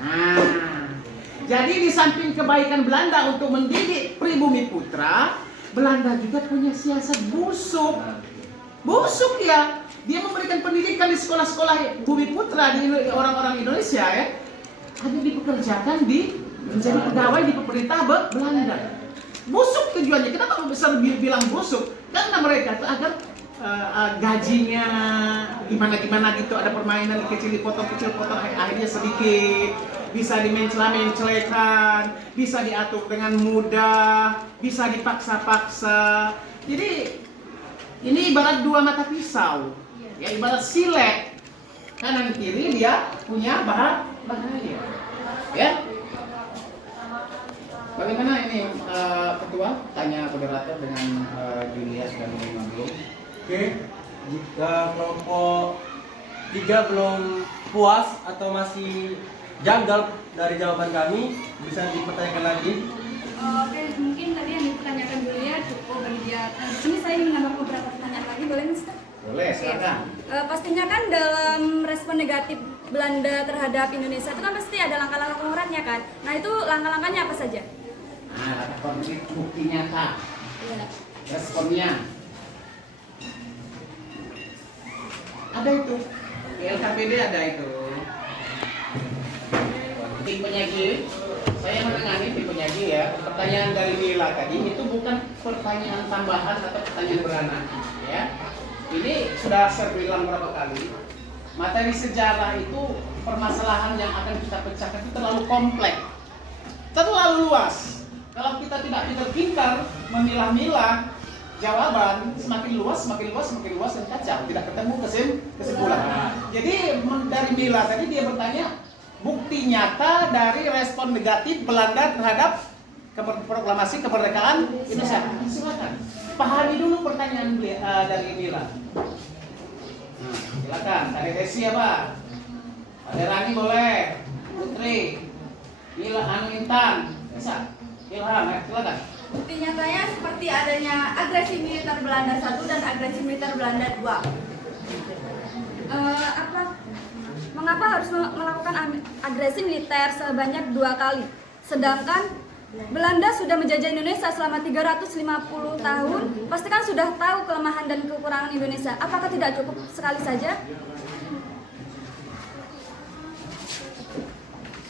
Nah, jadi di samping kebaikan Belanda untuk mendidik pribumi putra, Belanda juga punya siasat busuk. Busuk ya. Dia memberikan pendidikan di sekolah-sekolah bumi putra di orang-orang Indonesia ya. Ada dipekerjakan menjadi pegawai di pemerintah Belanda. Busuk tujuannya. Kenapa bisa bilang busuk? Karena mereka itu agar gajinya gimana gitu, ada permainan kecil dipotong, akhirnya sedikit, bisa dimencela-mencelekan, bisa diatur dengan mudah, bisa dipaksa-paksa. Jadi ini ibarat dua mata pisau, ya, ibarat silet, kanan kiri dia punya bahaya, ya. Bagaimana ini ketua? Tanya moderator dengan Julia sudah menerima belum? Oke, jika kelompok 3 belum puas atau masih janggal dari jawaban kami, bisa dipertanyakan lagi. Oke, mungkin tadi yang dipertanyakan dulu ya cukup bagi dia. Di sini saya ingin menambah beberapa pertanyaan lagi, boleh Mister? Boleh, silakan. Pastinya kan dalam respon negatif Belanda terhadap Indonesia itu kan pasti ada langkah-langkah konkretnya kan. Nah, itu langkah-langkahnya apa saja? Nah, konkret bukti nyata. Ya. Responnya ada itu. Di LKPD ada itu. Tim penyaji, saya menangani tim penyaji ya. Pertanyaan dari Mila tadi itu bukan pertanyaan tambahan atau pertanyaan beranak, ya. Ini sudah saya bilang berapa kali. Materi sejarah itu permasalahan yang akan kita pecahkan itu terlalu kompleks, terlalu luas. Kalau kita tidak pintar-pintar memilah-milah jawaban, semakin luas dan kacau, tidak ketemu kesimpulan. Jadi dari Mila tadi dia bertanya bukti nyata dari respon negatif Belanda terhadap proklamasi kemerdekaan Indonesia. Silakan pahami dulu pertanyaan dari Mila. Silakan, Tadi Desi apa? Ada Rani boleh, Putri, Mila, Intan, bisa, Ilham, silakan. Bukti nyatanya seperti adanya agresi militer Belanda 1 dan agresi militer Belanda 2. Mengapa harus melakukan agresi militer sebanyak 2 kali? Sedangkan Belanda sudah menjajah Indonesia selama 350 tahun, pasti kan sudah tahu kelemahan dan kekurangan Indonesia. Apakah tidak cukup sekali saja?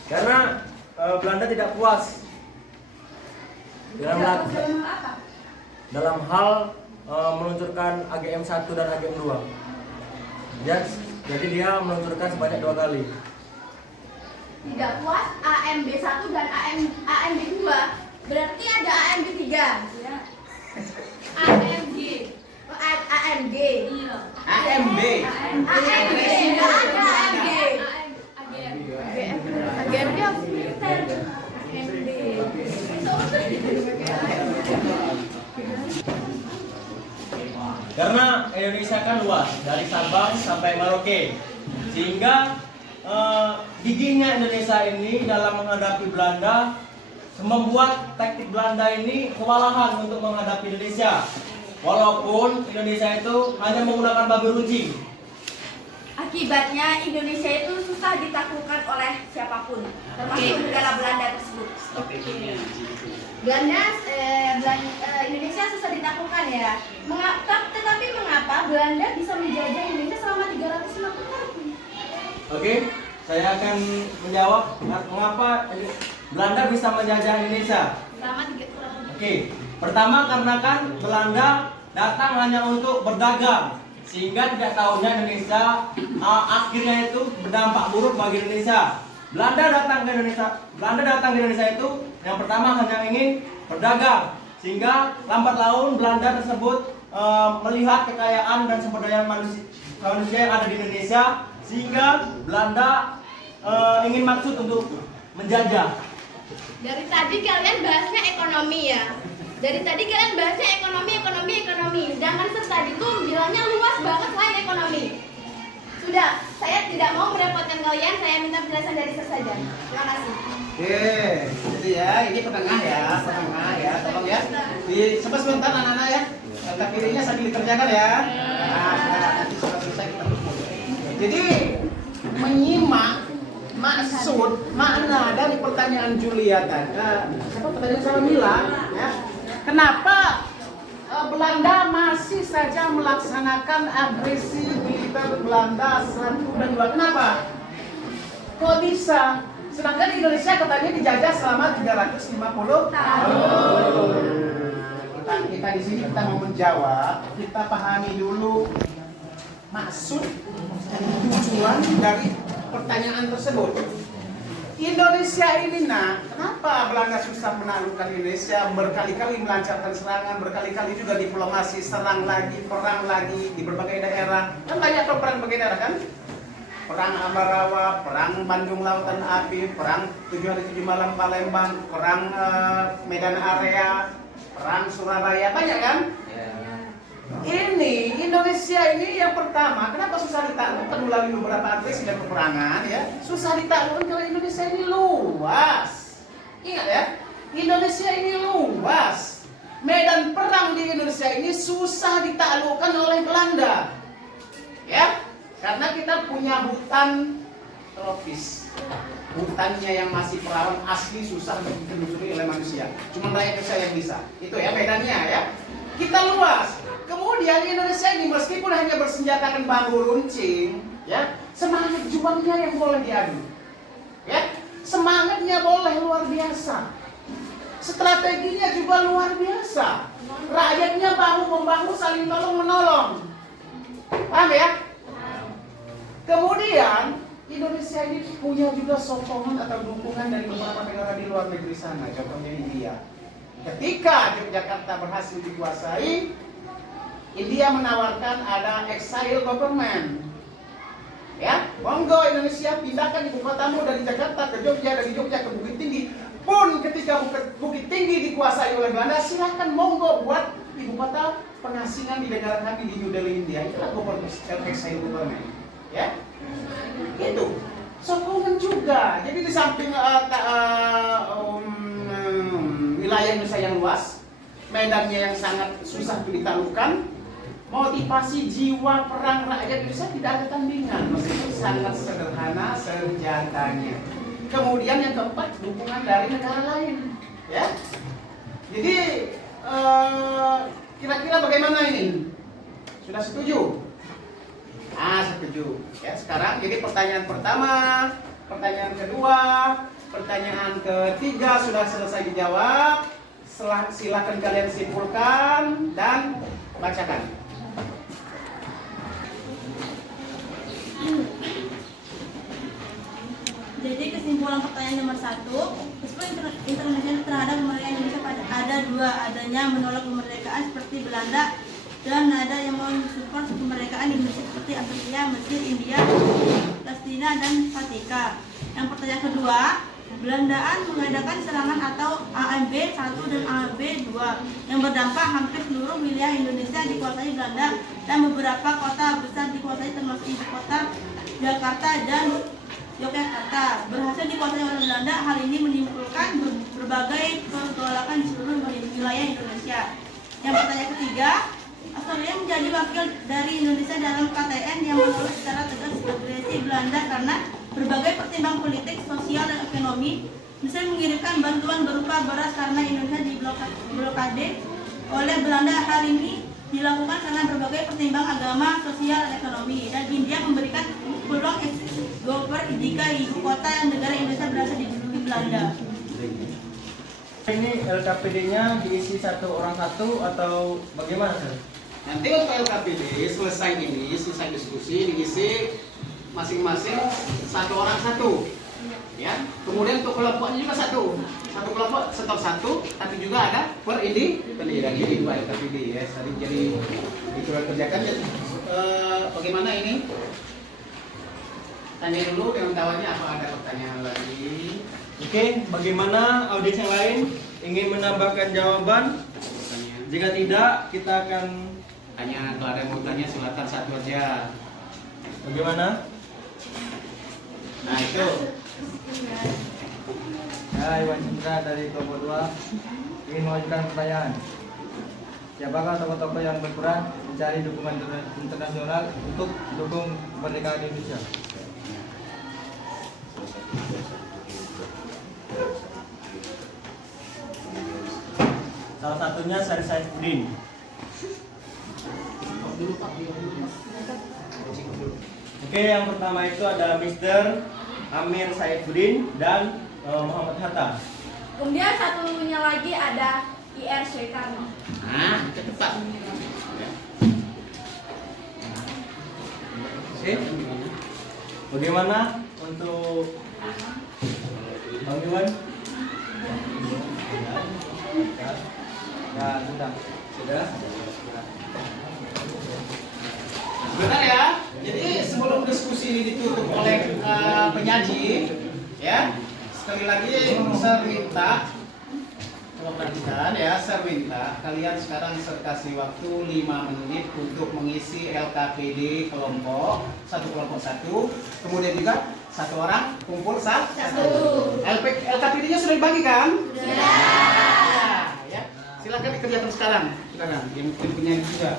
Karena Belanda tidak puas dalam hal meluncurkan AGM 1 dan AGM 2. Jadi dia meluncurkan sebanyak 2 kali. Tidak puas AMB 1 dan AMB 2. Berarti ada AMB 3. AMG. AMG. Iya. AMB. AMG. Enggak ada AMG. AGM militer. Karena Indonesia kan luas dari Sabang sampai Merauke, sehingga gigihnya Indonesia ini dalam menghadapi Belanda membuat taktik Belanda ini kewalahan untuk menghadapi Indonesia. Walaupun Indonesia itu hanya menggunakan babi runcing. Akibatnya Indonesia itu susah ditaklukkan oleh siapapun, termasuk negara Belanda tersebut. Indonesia susah ditaklukkan ya. Tetapi mengapa Belanda bisa menjajah Indonesia selama 350 tahun? Oke, saya akan menjawab mengapa Belanda bisa menjajah Indonesia. Selama 3 tahun. Oke, pertama karena kan Belanda datang hanya untuk berdagang, sehingga tidak tahunya Indonesia akhirnya itu berdampak buruk bagi Indonesia. Belanda datang ke Indonesia itu yang pertama hanya ingin berdagang, sehingga lambat laun Belanda tersebut melihat kekayaan dan sumber daya manusia yang ada di Indonesia, sehingga Belanda ingin maksud untuk menjajah. Dari tadi kalian bahasnya ekonomi ya. Ekonomi. Sedangkan tadi tuh bilangnya luas banget selain ekonomi. Sudah, saya tidak mau merepotkan kalian. Saya minta penjelasan dari saya saja. Terima kasih. Oke, jadi ya ini penengah ya, tolong ya. Sebentar anak-anak ya. Kata kirinya sambil dikerjakan ya. Nah, nanti sudah selesai kita tutup. Jadi menyimak maksud makna dari pertanyaan Julia tadi. Pertanyaan sama Mila ya. Kenapa Belanda masih saja melaksanakan agresi militer Belanda 1 dan 2? Kenapa? Kok bisa? Sedangkan Indonesia katanya dijajah selama 350 tahun. Kita di sini kita mau menjawab, kita pahami dulu maksud dan tujuan dari pertanyaan tersebut. Indonesia ini kenapa Belanda susah menaklukkan Indonesia, berkali-kali melancarkan serangan, berkali-kali juga diplomasi, perang lagi di berbagai daerah. Kan banyak perang berbagai daerah kan? Perang Ambarawa, perang Bandung Lautan Api, perang 7 hari 7 malam Palembang, perang Medan Area, perang Surabaya, banyak kan? Ini Indonesia ini yang pertama, kenapa susah ditaklukkan melalui beberapa agresi dan peperangan ya? Susah ditaklukkan karena Indonesia ini luas. Ingat ya, Indonesia ini luas. Medan perang di Indonesia ini susah ditaklukkan oleh Belanda. Ya, karena kita punya hutan tropis. Hutannya yang masih perawan asli susah ditelusuri oleh manusia. Cuma rakyat Indonesia yang bisa. Itu ya medannya ya. Kita luas. Kemudian Indonesia ini meskipun hanya bersenjatakan bambu runcing, ya, semangat juangnya yang boleh diadu. Ya, semangatnya boleh luar biasa. Strateginya juga luar biasa. Rakyatnya bahu-membahu saling tolong menolong. Paham ya? Kemudian Indonesia ini punya juga sokongan atau dukungan dari beberapa negara di luar negeri sana. Contohnya India. Ketika Yogyakarta berhasil dikuasai, India menawarkan ada exile government. Ya, monggo Indonesia pindahkan ibu kotamu dari Jakarta ke Jogja, dari Jogja ke Bukit Tinggi. Pun ketika Bukit Tinggi dikuasai oleh Belanda, silahkan monggo buat ibu kota pengasingan di negara kami di New Delhi, India. Itulah exile government. Ya, itu. Sokongan juga. Jadi di samping wilayah Indonesia yang luas, medannya yang sangat susah ditaklukkan, motivasi jiwa perang rakyat Indonesia tidak ada tandingan, meskipun sangat sederhana senjatanya. Kemudian yang keempat, dukungan dari negara lain, ya. Jadi kira-kira bagaimana ini? Sudah setuju? Setuju. Ya, sekarang jadi pertanyaan pertama, pertanyaan kedua, pertanyaan ketiga sudah selesai dijawab. Silakan kalian simpulkan dan bacakan. Jadi kesimpulan pertanyaan nomor 1, respon internasional terhadap kemerdekaan Indonesia ada dua, adanya menolak kemerdekaan seperti Belanda dan ada yang mensupport kemerdekaan Indonesia seperti Australia, Mesir, India, Palestina, dan Vatikan. Yang pertanyaan kedua, Belandaan mengadakan serangan atau AAB 1 dan AAB 2 yang berdampak hampir seluruh wilayah Indonesia dikuasai Belanda dan beberapa kota besar dikuasai termasuk ibu kota Jakarta dan Yogyakarta berhasil dikuasai oleh Belanda. Hal ini menimbulkan berbagai pergolakan di seluruh wilayah Indonesia. Yang pertanyaan ketiga, Australia menjadi wakil dari Indonesia dalam KTN yang menolak secara tegas agresi Belanda karena berbagai pertimbangan politik, sosial, dan ekonomi. Misalnya mengirimkan bantuan berupa beras karena Indonesia diblokade oleh Belanda. Hal ini dilakukan karena berbagai pertimbangan agama, sosial, dan ekonomi. Dan India memberikan peluang exit jika ibu kota dan negara Indonesia berhasil diduduki Belanda. Ini LKPD-nya diisi satu orang satu atau bagaimana, Sir? Nanti untuk LKPD selesai diskusi diisi masing-masing satu orang satu, ya. Kemudian untuk kelompoknya juga satu kelompok setor satu, tapi juga ada per pendirian ini dua LKPD, ya. Jadi itu kerjakan. Bagaimana ini? Tanya dulu yang kawannya, apa ada pertanyaan lagi? Oke, bagaimana audiens yang lain ingin menambahkan jawaban? Jika tidak, kita akan tanya. Kalau ada yang mau tanya, silakan satu aja. Bagaimana? Nah itu. Ya, Iwan Chandra dari kelompok 2 ingin mengajukan pertanyaan. Siapakah tokoh-tokoh yang berperan mencari dukungan internasional untuk dukung kemerdekaan Indonesia? Salah satunya Syarif Saifuddin. Oke, yang pertama itu ada Mr. Amir Saifuddin dan Muhammad Hatta. Kemudian satunya lagi ada IR Soekarno. Cepat. Oke. Bagaimana untuk Bang Iwan? Ya, sudah. Benar ya. Jadi sebelum diskusi ini ditutup oleh penyaji, ya, sekali lagi saya minta, coba perhatikan ya, saya minta kalian sekarang saya kasih waktu 5 menit untuk mengisi LKPD kelompok satu, kemudian juga satu orang kumpul satu. LKPD-nya sudah dibagi kan? Sudah. Ya. Silakan dikerjakan sekarang. Silakan. Yang punya juga.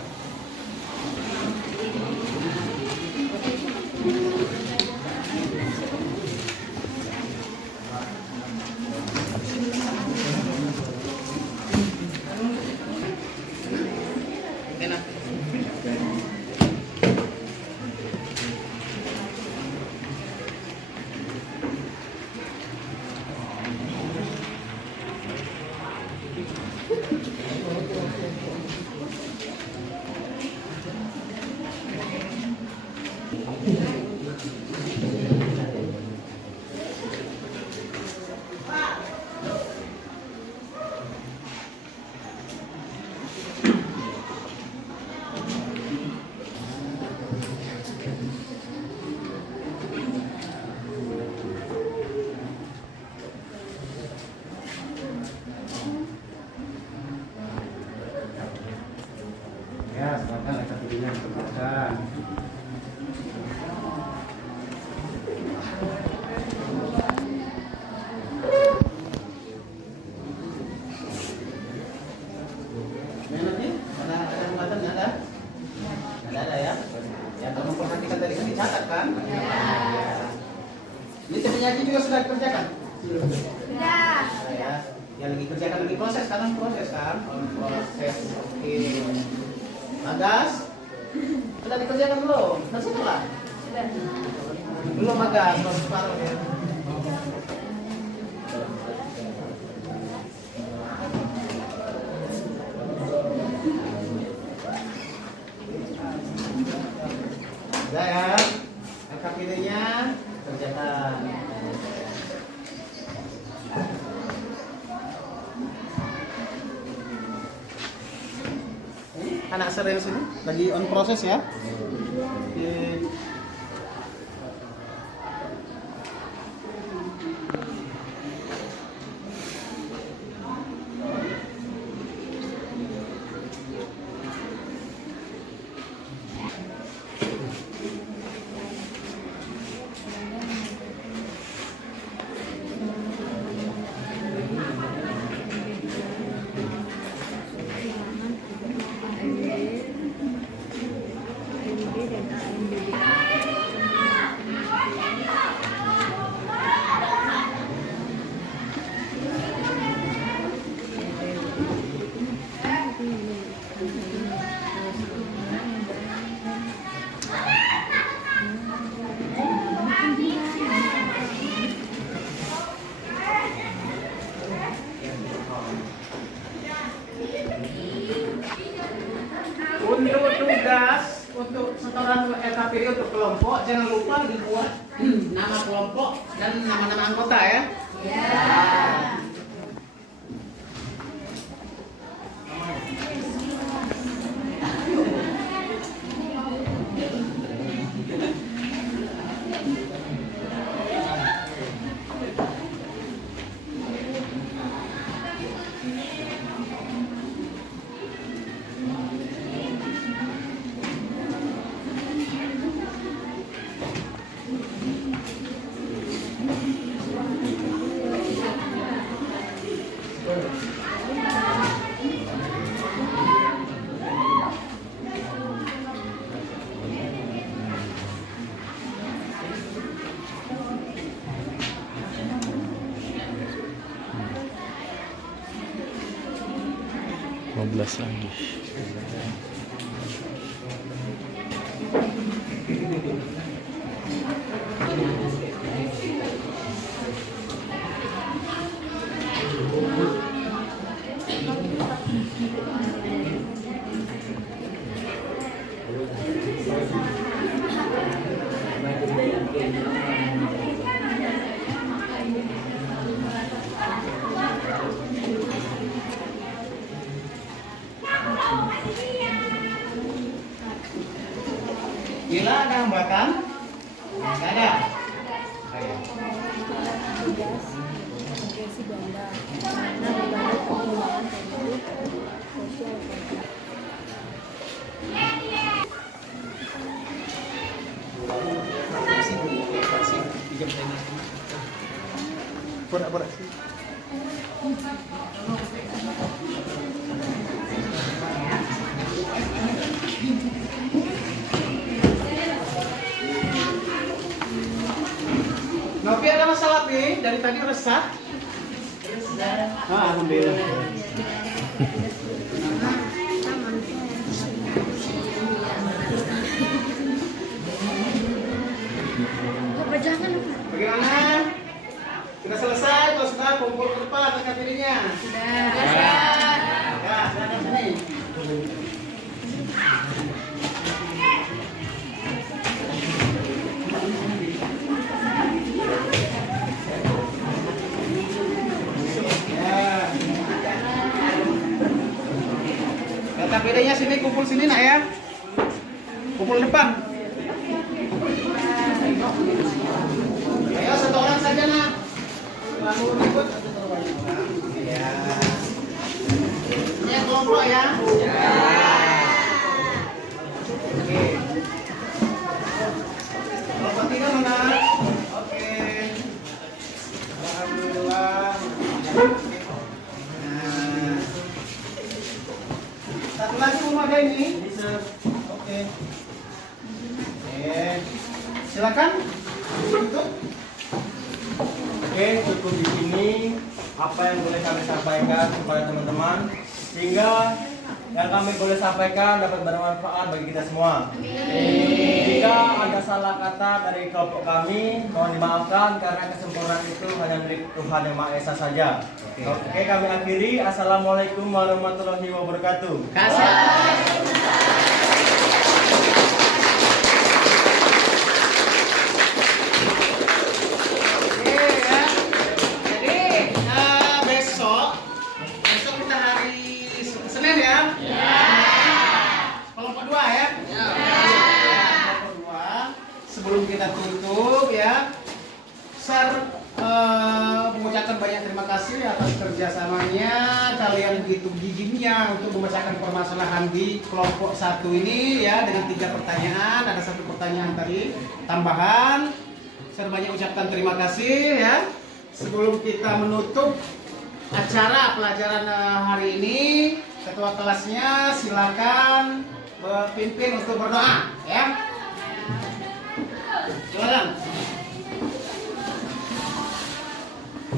Ini kerjakan. Ada ya? Ya, kamu perhatikan tadi kan dicatat kan? Ya. Ini temennya juga sudah dikerjakan? Sudah. Ya. Yang lagi kerjakan lagi proses kan? Proses. Oke. Magas? Sudah dikerjakan belum? Sudah. Belum Magas, belum separuh ya. Sudah ya, angkat videonya, kerjakan. Anak serius ini lagi on proses ya. Oke. Untuk tugas untuk setoran LKPD untuk kelompok jangan lupa dibuat nama kelompok dan nama-nama anggota ya. lagi. Gila ada hambatan? Nggak ada? Ayo. Pura-pura sih. Novi ada masalah Pi? Dari tadi resah? Alhamdulillah. Bagaimana? Sudah selesai? Kalau sudah kumpul ke depan KPD-nya? Sudah. Ya, silakan sini. KPD-nya sini, kumpul sini nak ya. Kumpul depan. Ayo satu orang saja nak. Lalu ikut. Ya. Ini kelompok ya. semua ada ini? Ini Sir. Oke. Silakan. Tutup. Oke, cukup di sini apa yang boleh kami sampaikan kepada teman-teman, sehingga yang kami boleh sampaikan dapat bermanfaat bagi kita semua. Jika ada salah kata dari kelompok kami, mohon dimaafkan karena kesempurnaan itu hanya milik Tuhan Yang Maha Esa saja. Oke, kami akhiri. Assalamualaikum warahmatullahi wabarakatuh. Besok kita hari Senin ya? Kelompok 2 ya? Kelompok 2. Sebelum kita tutup ya, Sir mengucapkan banyak terima kasih atas kerjasamanya kalian begitu gigihnya untuk memecahkan permasalahan di kelompok 1 ini ya, dengan 3 pertanyaan. Ada 1 pertanyaan tadi tambahan. Sir banyak ucapkan terima kasih ya. Sebelum kita menutup acara pelajaran hari ini, ketua kelasnya silakan pimpin untuk berdoa ya. Silakan.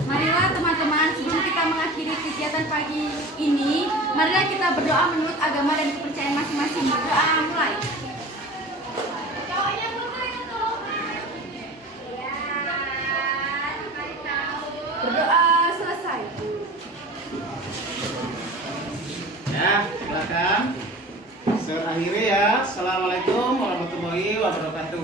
Marilah teman-teman, sebelum kita mengakhiri kegiatan pagi ini, marilah kita berdoa menurut agama dan kepercayaan masing-masing. Berdoa mulai. Berdoa selesai. Ya, silakan. Sir akhiri ya. Assalamualaikum warahmatullahi wabarakatuh.